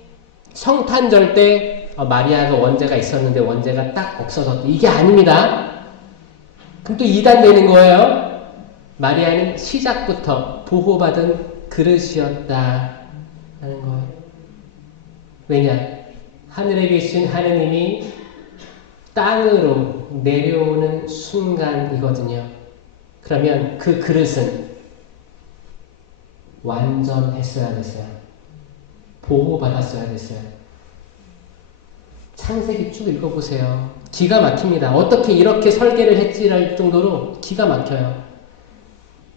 성탄절 때 마리아가 원죄가 있었는데 원죄가 딱 없어졌다, 이게 아닙니다. 그럼 또 이단되는 거예요. 마리아는 시작부터 보호받은 그릇이었다 하는 거예요. 왜냐? 하늘에 계신 하느님이 땅으로 내려오는 순간이거든요. 그러면 그 그릇은 완전했어야 됐어요. 보호받았어야 됐어요. 창세기 쭉 읽어보세요. 기가 막힙니다. 어떻게 이렇게 설계를 했지랄 정도로 기가 막혀요.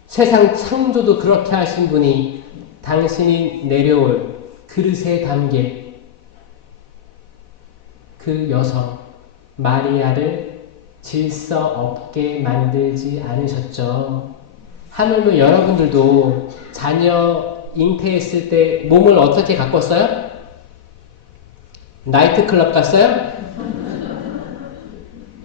세상 창조도 그렇게 하신 분이 당신이 내려올 그릇에 담길 그 여성 마리아를 질서 없게 만들지 않으셨죠. 하물며 여러분들도 자녀 잉태했을 때 몸을 어떻게 가꿨어요? 나이트클럽 갔어요?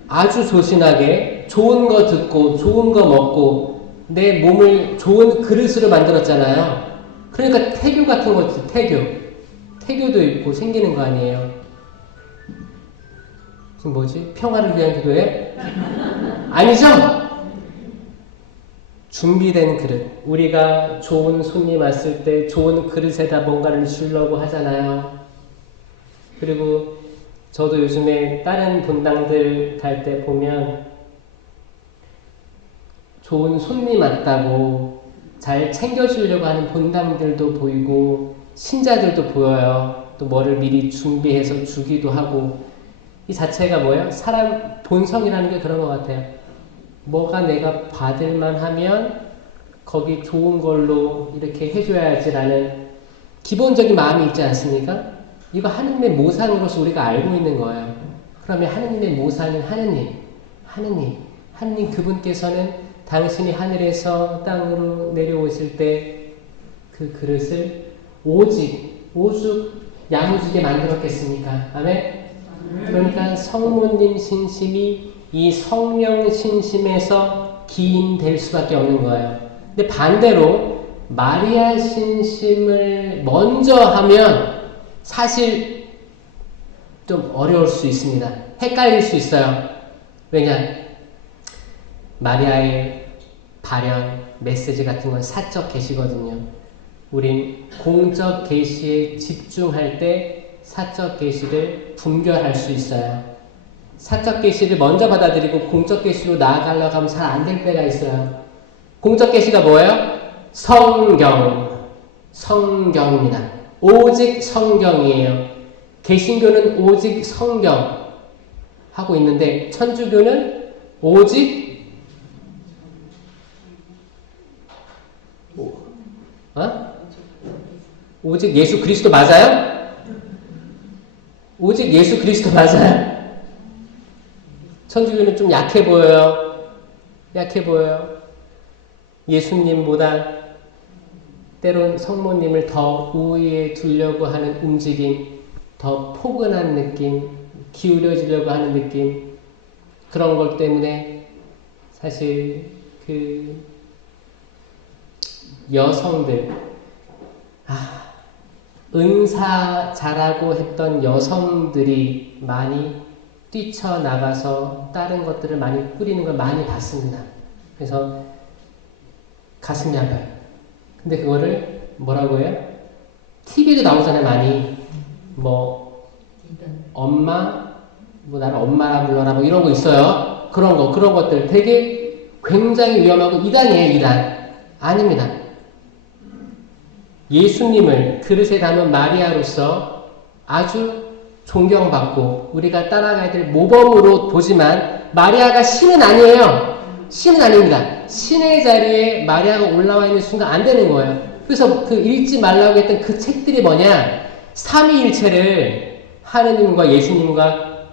아주 조신하게 좋은 거 듣고 좋은 거 먹고 내 몸을 좋은 그릇으로 만들었잖아요. 그러니까 태교 같은 거지. 태교도 있고 생기는 거 아니에요. 지금 뭐지? 평화를 위한 기도에? 아니죠? 준비된 그릇. 우리가 좋은 손님 왔을 때 좋은 그릇에다 뭔가를 주려고 하잖아요. 그리고 저도 요즘에 다른 본당들 갈 때 보면 좋은 손님 왔다고 잘 챙겨주려고 하는 본당들도 보이고 신자들도 보여요. 또 뭐를 미리 준비해서 주기도 하고. 이 자체가 뭐예요? 사람 본성이라는 게 그런 것 같아요. 뭐가 내가 받을만 하면 거기 좋은 걸로 이렇게 해줘야지라는 기본적인 마음이 있지 않습니까? 이거 하느님의 모산으로서 우리가 알고 있는 거예요. 그러면 하느님의 모산은 하느님 그분께서는 당신이 하늘에서 땅으로 내려오실 때 그 그릇을 오죽 야무지게 만들었겠습니까? 아멘? 그러니까 성모님 신심이 이 성령 신심에서 기인될 수밖에 없는 거예요. 근데 반대로 마리아 신심을 먼저 하면 사실 좀 어려울 수 있습니다. 헷갈릴 수 있어요. 왜냐? 마리아의 발현, 메시지 같은 건 사적 계시거든요. 우린 공적 계시에 집중할 때 사적 계시를 분별할 수 있어요. 사적 계시를 먼저 받아들이고 공적 계시로 나아가려고 하면 잘 안 될 때가 있어요. 공적 계시가 뭐예요? 성경입니다. 오직 성경이에요. 개신교는 오직 성경 하고 있는데 천주교는 오직 예수 그리스도 맞아요? 오직 예수 그리스도 맞아요? 천주교는 좀 약해 보여요. 예수님보다 때론 성모님을 더 우위에 두려고 하는 움직임, 더 포근한 느낌, 기울여지려고 하는 느낌, 그런 것 때문에 사실 여성들 은사자라고 했던 여성들이 많이 뛰쳐나가서 다른 것들을 많이 뿌리는 걸 많이 봤습니다. 그래서 가슴이 아파요. 근데 그거를 뭐라고 해요? TV도 나오잖아요, 많이. 뭐, 엄마, 뭐, 나를 엄마라 불러라, 뭐, 이런 거 있어요. 그런 것들 되게 굉장히 위험하고 이단이에요, 이단. 아닙니다. 예수님을 그릇에 담은 마리아로서 아주 존경받고 우리가 따라가야 될 모범으로 보지만 마리아가 신은 아니에요. 신은 아닙니다. 신의 자리에 마리아가 올라와 있는 순간 안 되는 거예요. 그래서 그 읽지 말라고 했던 그 책들이 뭐냐? 삼위일체를 하느님과 예수님과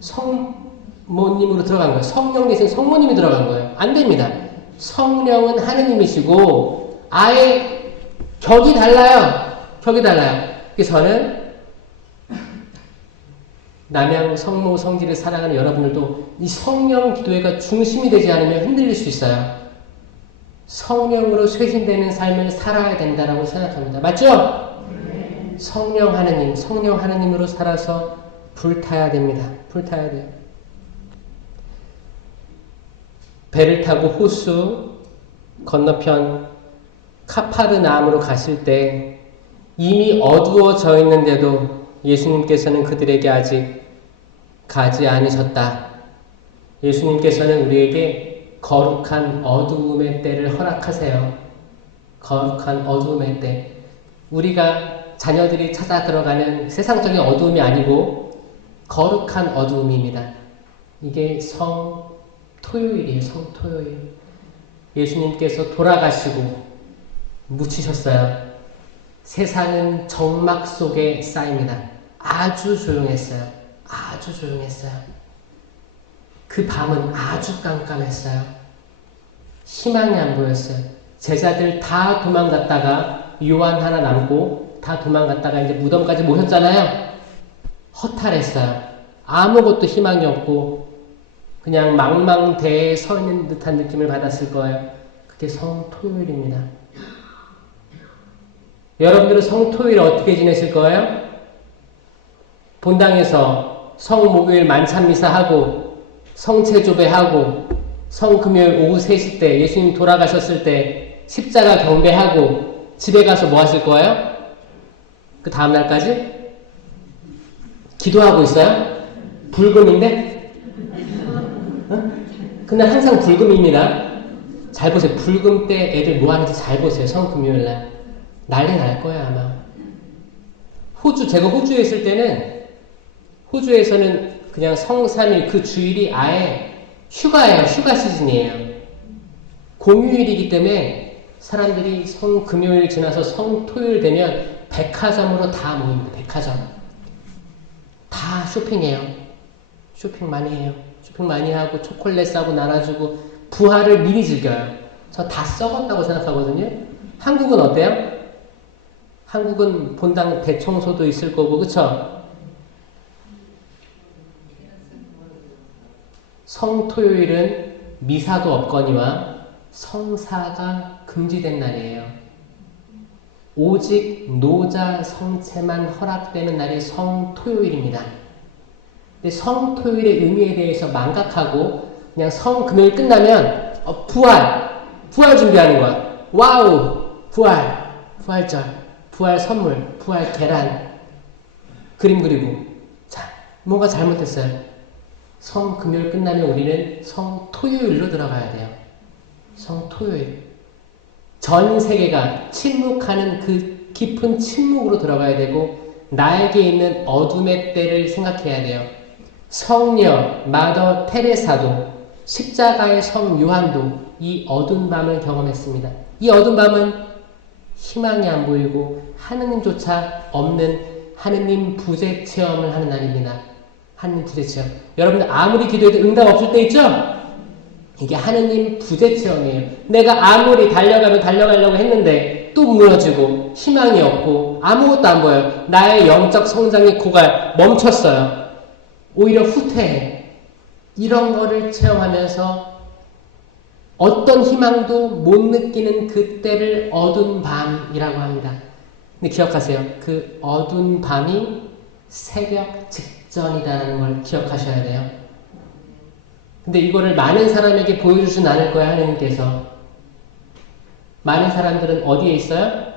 성모님으로 들어간 거예요. 성령 대신 성모님이 들어간 거예요. 안 됩니다. 성령은 하느님이시고 아예 격이 달라요. 격이 달라요. 그래서 저는 남양 성모 성지를 사랑하는 여러분들도 이 성령 기도회가 중심이 되지 않으면 흔들릴 수 있어요. 성령으로 쇄신되는 삶을 살아야 된다라고 생각합니다. 맞죠? 네. 성령 하느님으로 살아서 불타야 됩니다. 불타야 돼요. 배를 타고 호수 건너편 카파르나움으로 가실 때 이미 어두워져 있는데도 예수님께서는 그들에게 아직 가지 않으셨다. 예수님께서는 우리에게 거룩한 어두움의 때를 허락하세요. 거룩한 어두움의 때. 우리가 자녀들이 찾아 들어가는 세상적인 어두움이 아니고 거룩한 어두움입니다. 이게 성토요일이에요. 성토요일. 예수님께서 돌아가시고 묻히셨어요. 세상은 정막 속에 쌓입니다. 아주 조용했어요. 아주 조용했어요. 그 밤은 아주 깜깜했어요. 희망이 안 보였어요. 제자들 다 도망갔다가 요한 하나 남고 다 도망갔다가 이제 무덤까지 모셨잖아요. 허탈했어요. 아무것도 희망이 없고 그냥 망망대해에 서 있는 듯한 느낌을 받았을 거예요. 그게 성토요일입니다. 여러분들은 성토요일 어떻게 지내실 거예요? 본당에서 성목요일 만찬미사하고 성체조배하고 성금요일 오후 3시 때 예수님 돌아가셨을 때 십자가 경배하고 집에 가서 뭐 하실 거예요? 그 다음날까지? 기도하고 있어요? 불금인데? 어? 그날 항상 불금입니다. 잘 보세요. 불금 때 애들 뭐 하는지 잘 보세요. 성금요일날. 난리 날 거야 아마. 제가 호주에 있을 때는 호주에서는 그냥 성3일 그 주일이 아예 휴가예요. 휴가 시즌이에요. 공휴일이기 때문에 사람들이 성금요일 지나서 성토요일 되면 백화점으로 다 모입니다. 백화점. 다 쇼핑해요. 쇼핑 많이 해요. 쇼핑 많이 하고 초콜릿 사고 나눠주고 부활을 미리 즐겨요. 저 다 썩었다고 생각하거든요. 한국은 어때요? 한국은 본당 대청소도 있을 거고, 그쵸? 성토요일은 미사도 없거니와 성사가 금지된 날이에요. 오직 노자 성체만 허락되는 날이 성토요일입니다. 근데 성토요일의 의미에 대해서 망각하고 그냥 성금요일 끝나면 부활 준비하는 거야. 와우, 부활절. 부활 선물, 부활 계란, 그림 그리고. 자, 뭔가 잘못했어요. 성금요일 끝나면 우리는 성토요일로 들어가야 돼요. 성토요일. 전 세계가 침묵하는 그 깊은 침묵으로 들어가야 되고 나에게 있는 어둠의 때를 생각해야 돼요. 성녀 마더 테레사도 십자가의 성 요한도 이 어두운 밤을 경험했습니다. 이 어두운 밤은 희망이 안 보이고 하느님조차 없는 하느님 부재 체험을 하는 날입니다. 하느님 부재 체험. 여러분들 아무리 기도해도 응답 없을 때 있죠? 이게 하느님 부재 체험이에요. 내가 아무리 달려가려고 했는데 또 무너지고 희망이 없고 아무것도 안 보여요. 나의 영적 성장이 멈췄어요. 오히려 후퇴해. 이런 거를 체험하면서 어떤 희망도 못 느끼는 그때를 어두운 밤이라고 합니다. 근데 기억하세요. 그 어두운 밤이 새벽 직전이라는 걸 기억하셔야 돼요. 근데 이거를 많은 사람에게 보여주진 않을 거야, 하나님께서. 많은 사람들은 어디에 있어요?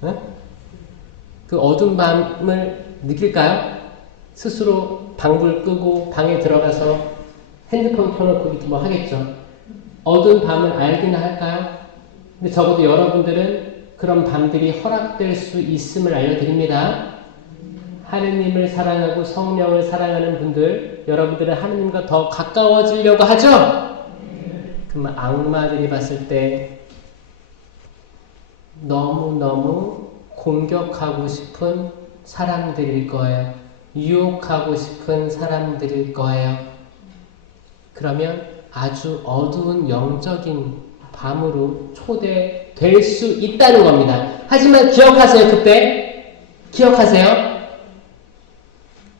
네? 그 어두운 밤을 느낄까요? 스스로 방불 끄고 방에 들어가서 핸드폰 켜놓고 이렇게 뭐 하겠죠. 어두운 밤을 알기는 할까요? 근데 적어도 여러분들은 그런 밤들이 허락될 수 있음을 알려드립니다. 하느님을 사랑하고 성령을 사랑하는 분들, 여러분들은 하느님과 더 가까워지려고 하죠? 그러면 악마들이 봤을 때 너무너무 공격하고 싶은 사람들일 거예요. 유혹하고 싶은 사람들일 거예요. 그러면 아주 어두운 영적인 밤으로 초대될 수 있다는 겁니다. 하지만 기억하세요. 그때 기억하세요.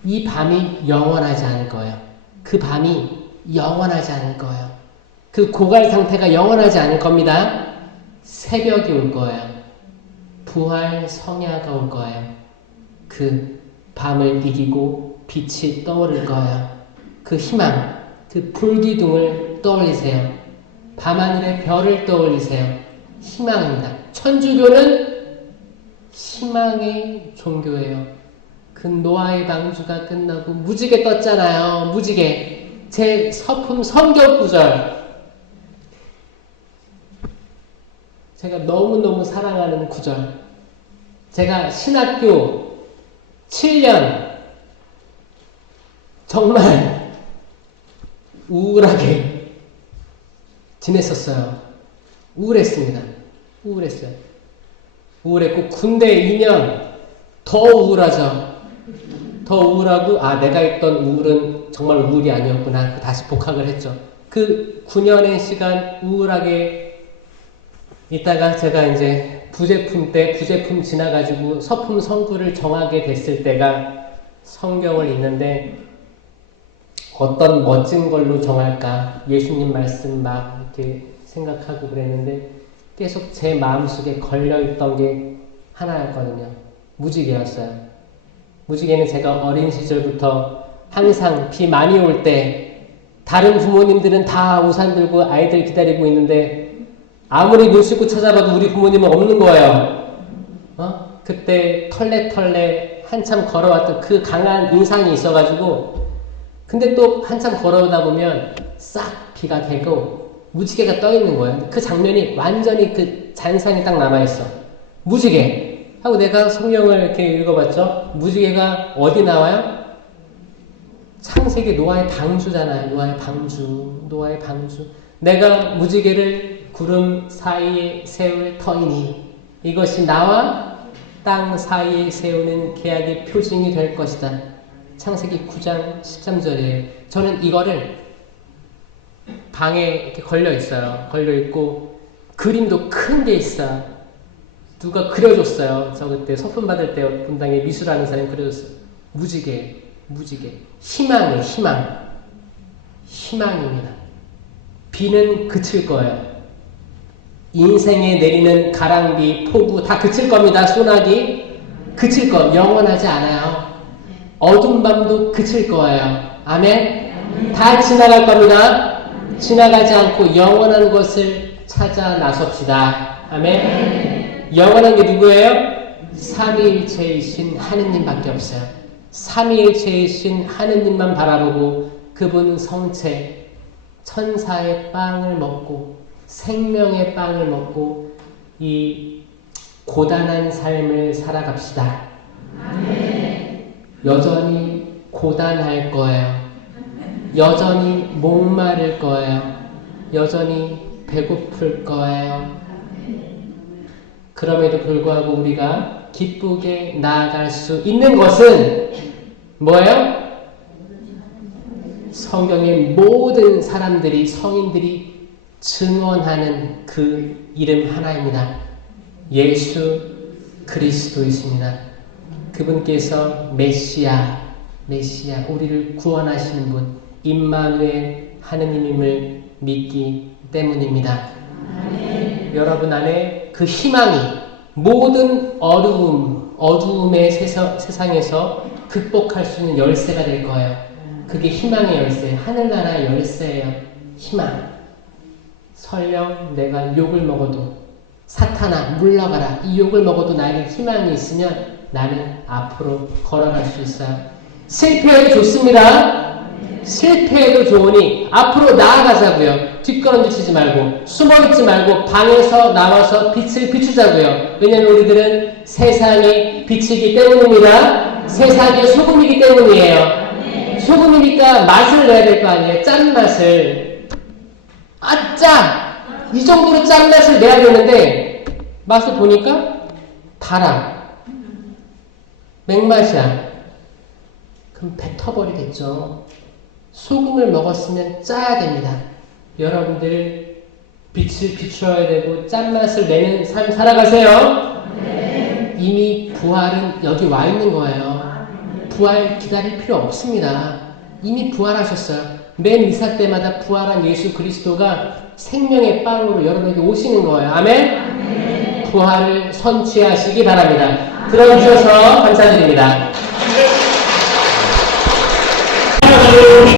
이 밤이 영원하지 않을 거예요. 그 밤이 영원하지 않을 거예요. 그 고갈 상태가 영원하지 않을 겁니다. 새벽이 올 거예요. 부활 성야가 올 거예요. 그 밤을 이기고 빛이 떠오를 거예요. 그 희망, 그 불기둥을 떠올리세요. 밤하늘의 별을 떠올리세요. 희망입니다. 천주교는 희망의 종교예요. 그 노아의 방주가 끝나고 무지개 떴잖아요. 무지개. 제 서품 성경 구절. 제가 너무너무 사랑하는 구절. 제가 신학교 7년 정말 우울하게 지냈었어요. 우울했습니다. 우울했어요. 우울했고 군대 2년 더 우울하죠. 더 우울하고 내가 있던 우울은 정말 우울이 아니었구나. 다시 복학을 했죠. 그 9년의 시간 우울하게 있다가 제가 이제 부제품 지나가지고 서품 성구를 정하게 됐을 때가 성경을 읽는데 어떤 멋진 걸로 정할까? 예수님 말씀 막 이렇게 생각하고 그랬는데 계속 제 마음속에 걸려있던 게 하나였거든요. 무지개였어요. 무지개는 제가 어린 시절부터 항상 비 많이 올 때 다른 부모님들은 다 우산 들고 아이들 기다리고 있는데 아무리 눈 씻고 찾아봐도 우리 부모님은 없는 거예요. 그때 털레 한참 걸어왔던 그 강한 인상이 있어가지고 근데 또 한참 걸어오다 보면 싹 비가 되고 무지개가 떠 있는 거예요. 그 장면이 완전히 그 잔상이 딱 남아있어. 무지개 하고 내가 성경을 이렇게 읽어봤죠. 무지개가 어디 나와요? 창세기 노아의 방주잖아요. 노아의 방주. 내가 무지개를 구름 사이에 세울 터이니 이것이 나와 땅 사이에 세우는 계약의 표징이 될 것이다. 창세기 9장 13절이에요. 저는 이거를 방에 이렇게 걸려 있어요. 걸려 있고 그림도 큰 게 있어요. 누가 그려줬어요. 저 그때 서품 받을 때 분당에 미술하는 사람이 그려줬어요. 무지개. 희망이에요. 희망입니다. 비는 그칠 거예요. 인생에 내리는 가랑비, 폭우 다 그칠 겁니다. 소나기 그칠 거예요. 영원하지 않아요. 어두운 밤도 그칠 거예요. 아멘. 다 지나갈 겁니다. 지나가지 않고 영원한 것을 찾아 나섭시다. 아멘. 영원한 게 누구예요? 삼위일체이신 하느님밖에 없어요. 삼위일체이신 하느님만 바라보고 그분 성체 천사의 빵을 먹고 생명의 빵을 먹고 이 고단한 삶을 살아갑시다. 아멘. 여전히 고단할 거예요. 여전히 목마를 거예요. 여전히 배고플 거예요. 그럼에도 불구하고 우리가 기쁘게 나아갈 수 있는 것은 뭐예요? 성경의 모든 사람들이 성인들이 증언하는 그 이름 하나입니다. 예수 그리스도이십니다. 그분께서 메시아 우리를 구원하시는 분 임마누엘 하느님임을 믿기 때문입니다. 여러분 안에 그 희망이 모든 어두움의 세상에서 극복할 수 있는 열쇠가 될 거예요. 그게 희망의 열쇠, 하늘나라의 열쇠예요. 희망. 설령 내가 욕을 먹어도, 사탄아 물러가라, 이 욕을 먹어도 나에게 희망이 있으면 나는 앞으로 걸어갈 수 있어요. 실패해도 좋습니다. 실패해도 좋으니 앞으로 나아가자고요. 뒷걸음질 치지 말고, 숨어있지 말고 방에서 나와서 빛을 비추자고요. 왜냐하면 우리들은 세상의 빛이기 때문입니다. 세상의 소금이기 때문이에요. 소금이니까 맛을 내야 될 거 아니에요. 짠맛을. 아, 짜! 이 정도로 짠맛을 내야 되는데 맛을 보니까 달아. 맥맛이야. 그럼 뱉어버리겠죠. 소금을 먹었으면 짜야 됩니다. 여러분들 빛을 비추어야 되고 짠맛을 내는 삶 살아가세요. 이미 부활은 여기 와 있는 거예요. 부활 기다릴 필요 없습니다. 이미 부활하셨어요. 맨 미사 때마다 부활한 예수 그리스도가 생명의 빵으로 여러분에게 오시는 거예요. 아멘? 부활을 선취하시기 바랍니다. 들어주셔서 감사드립니다.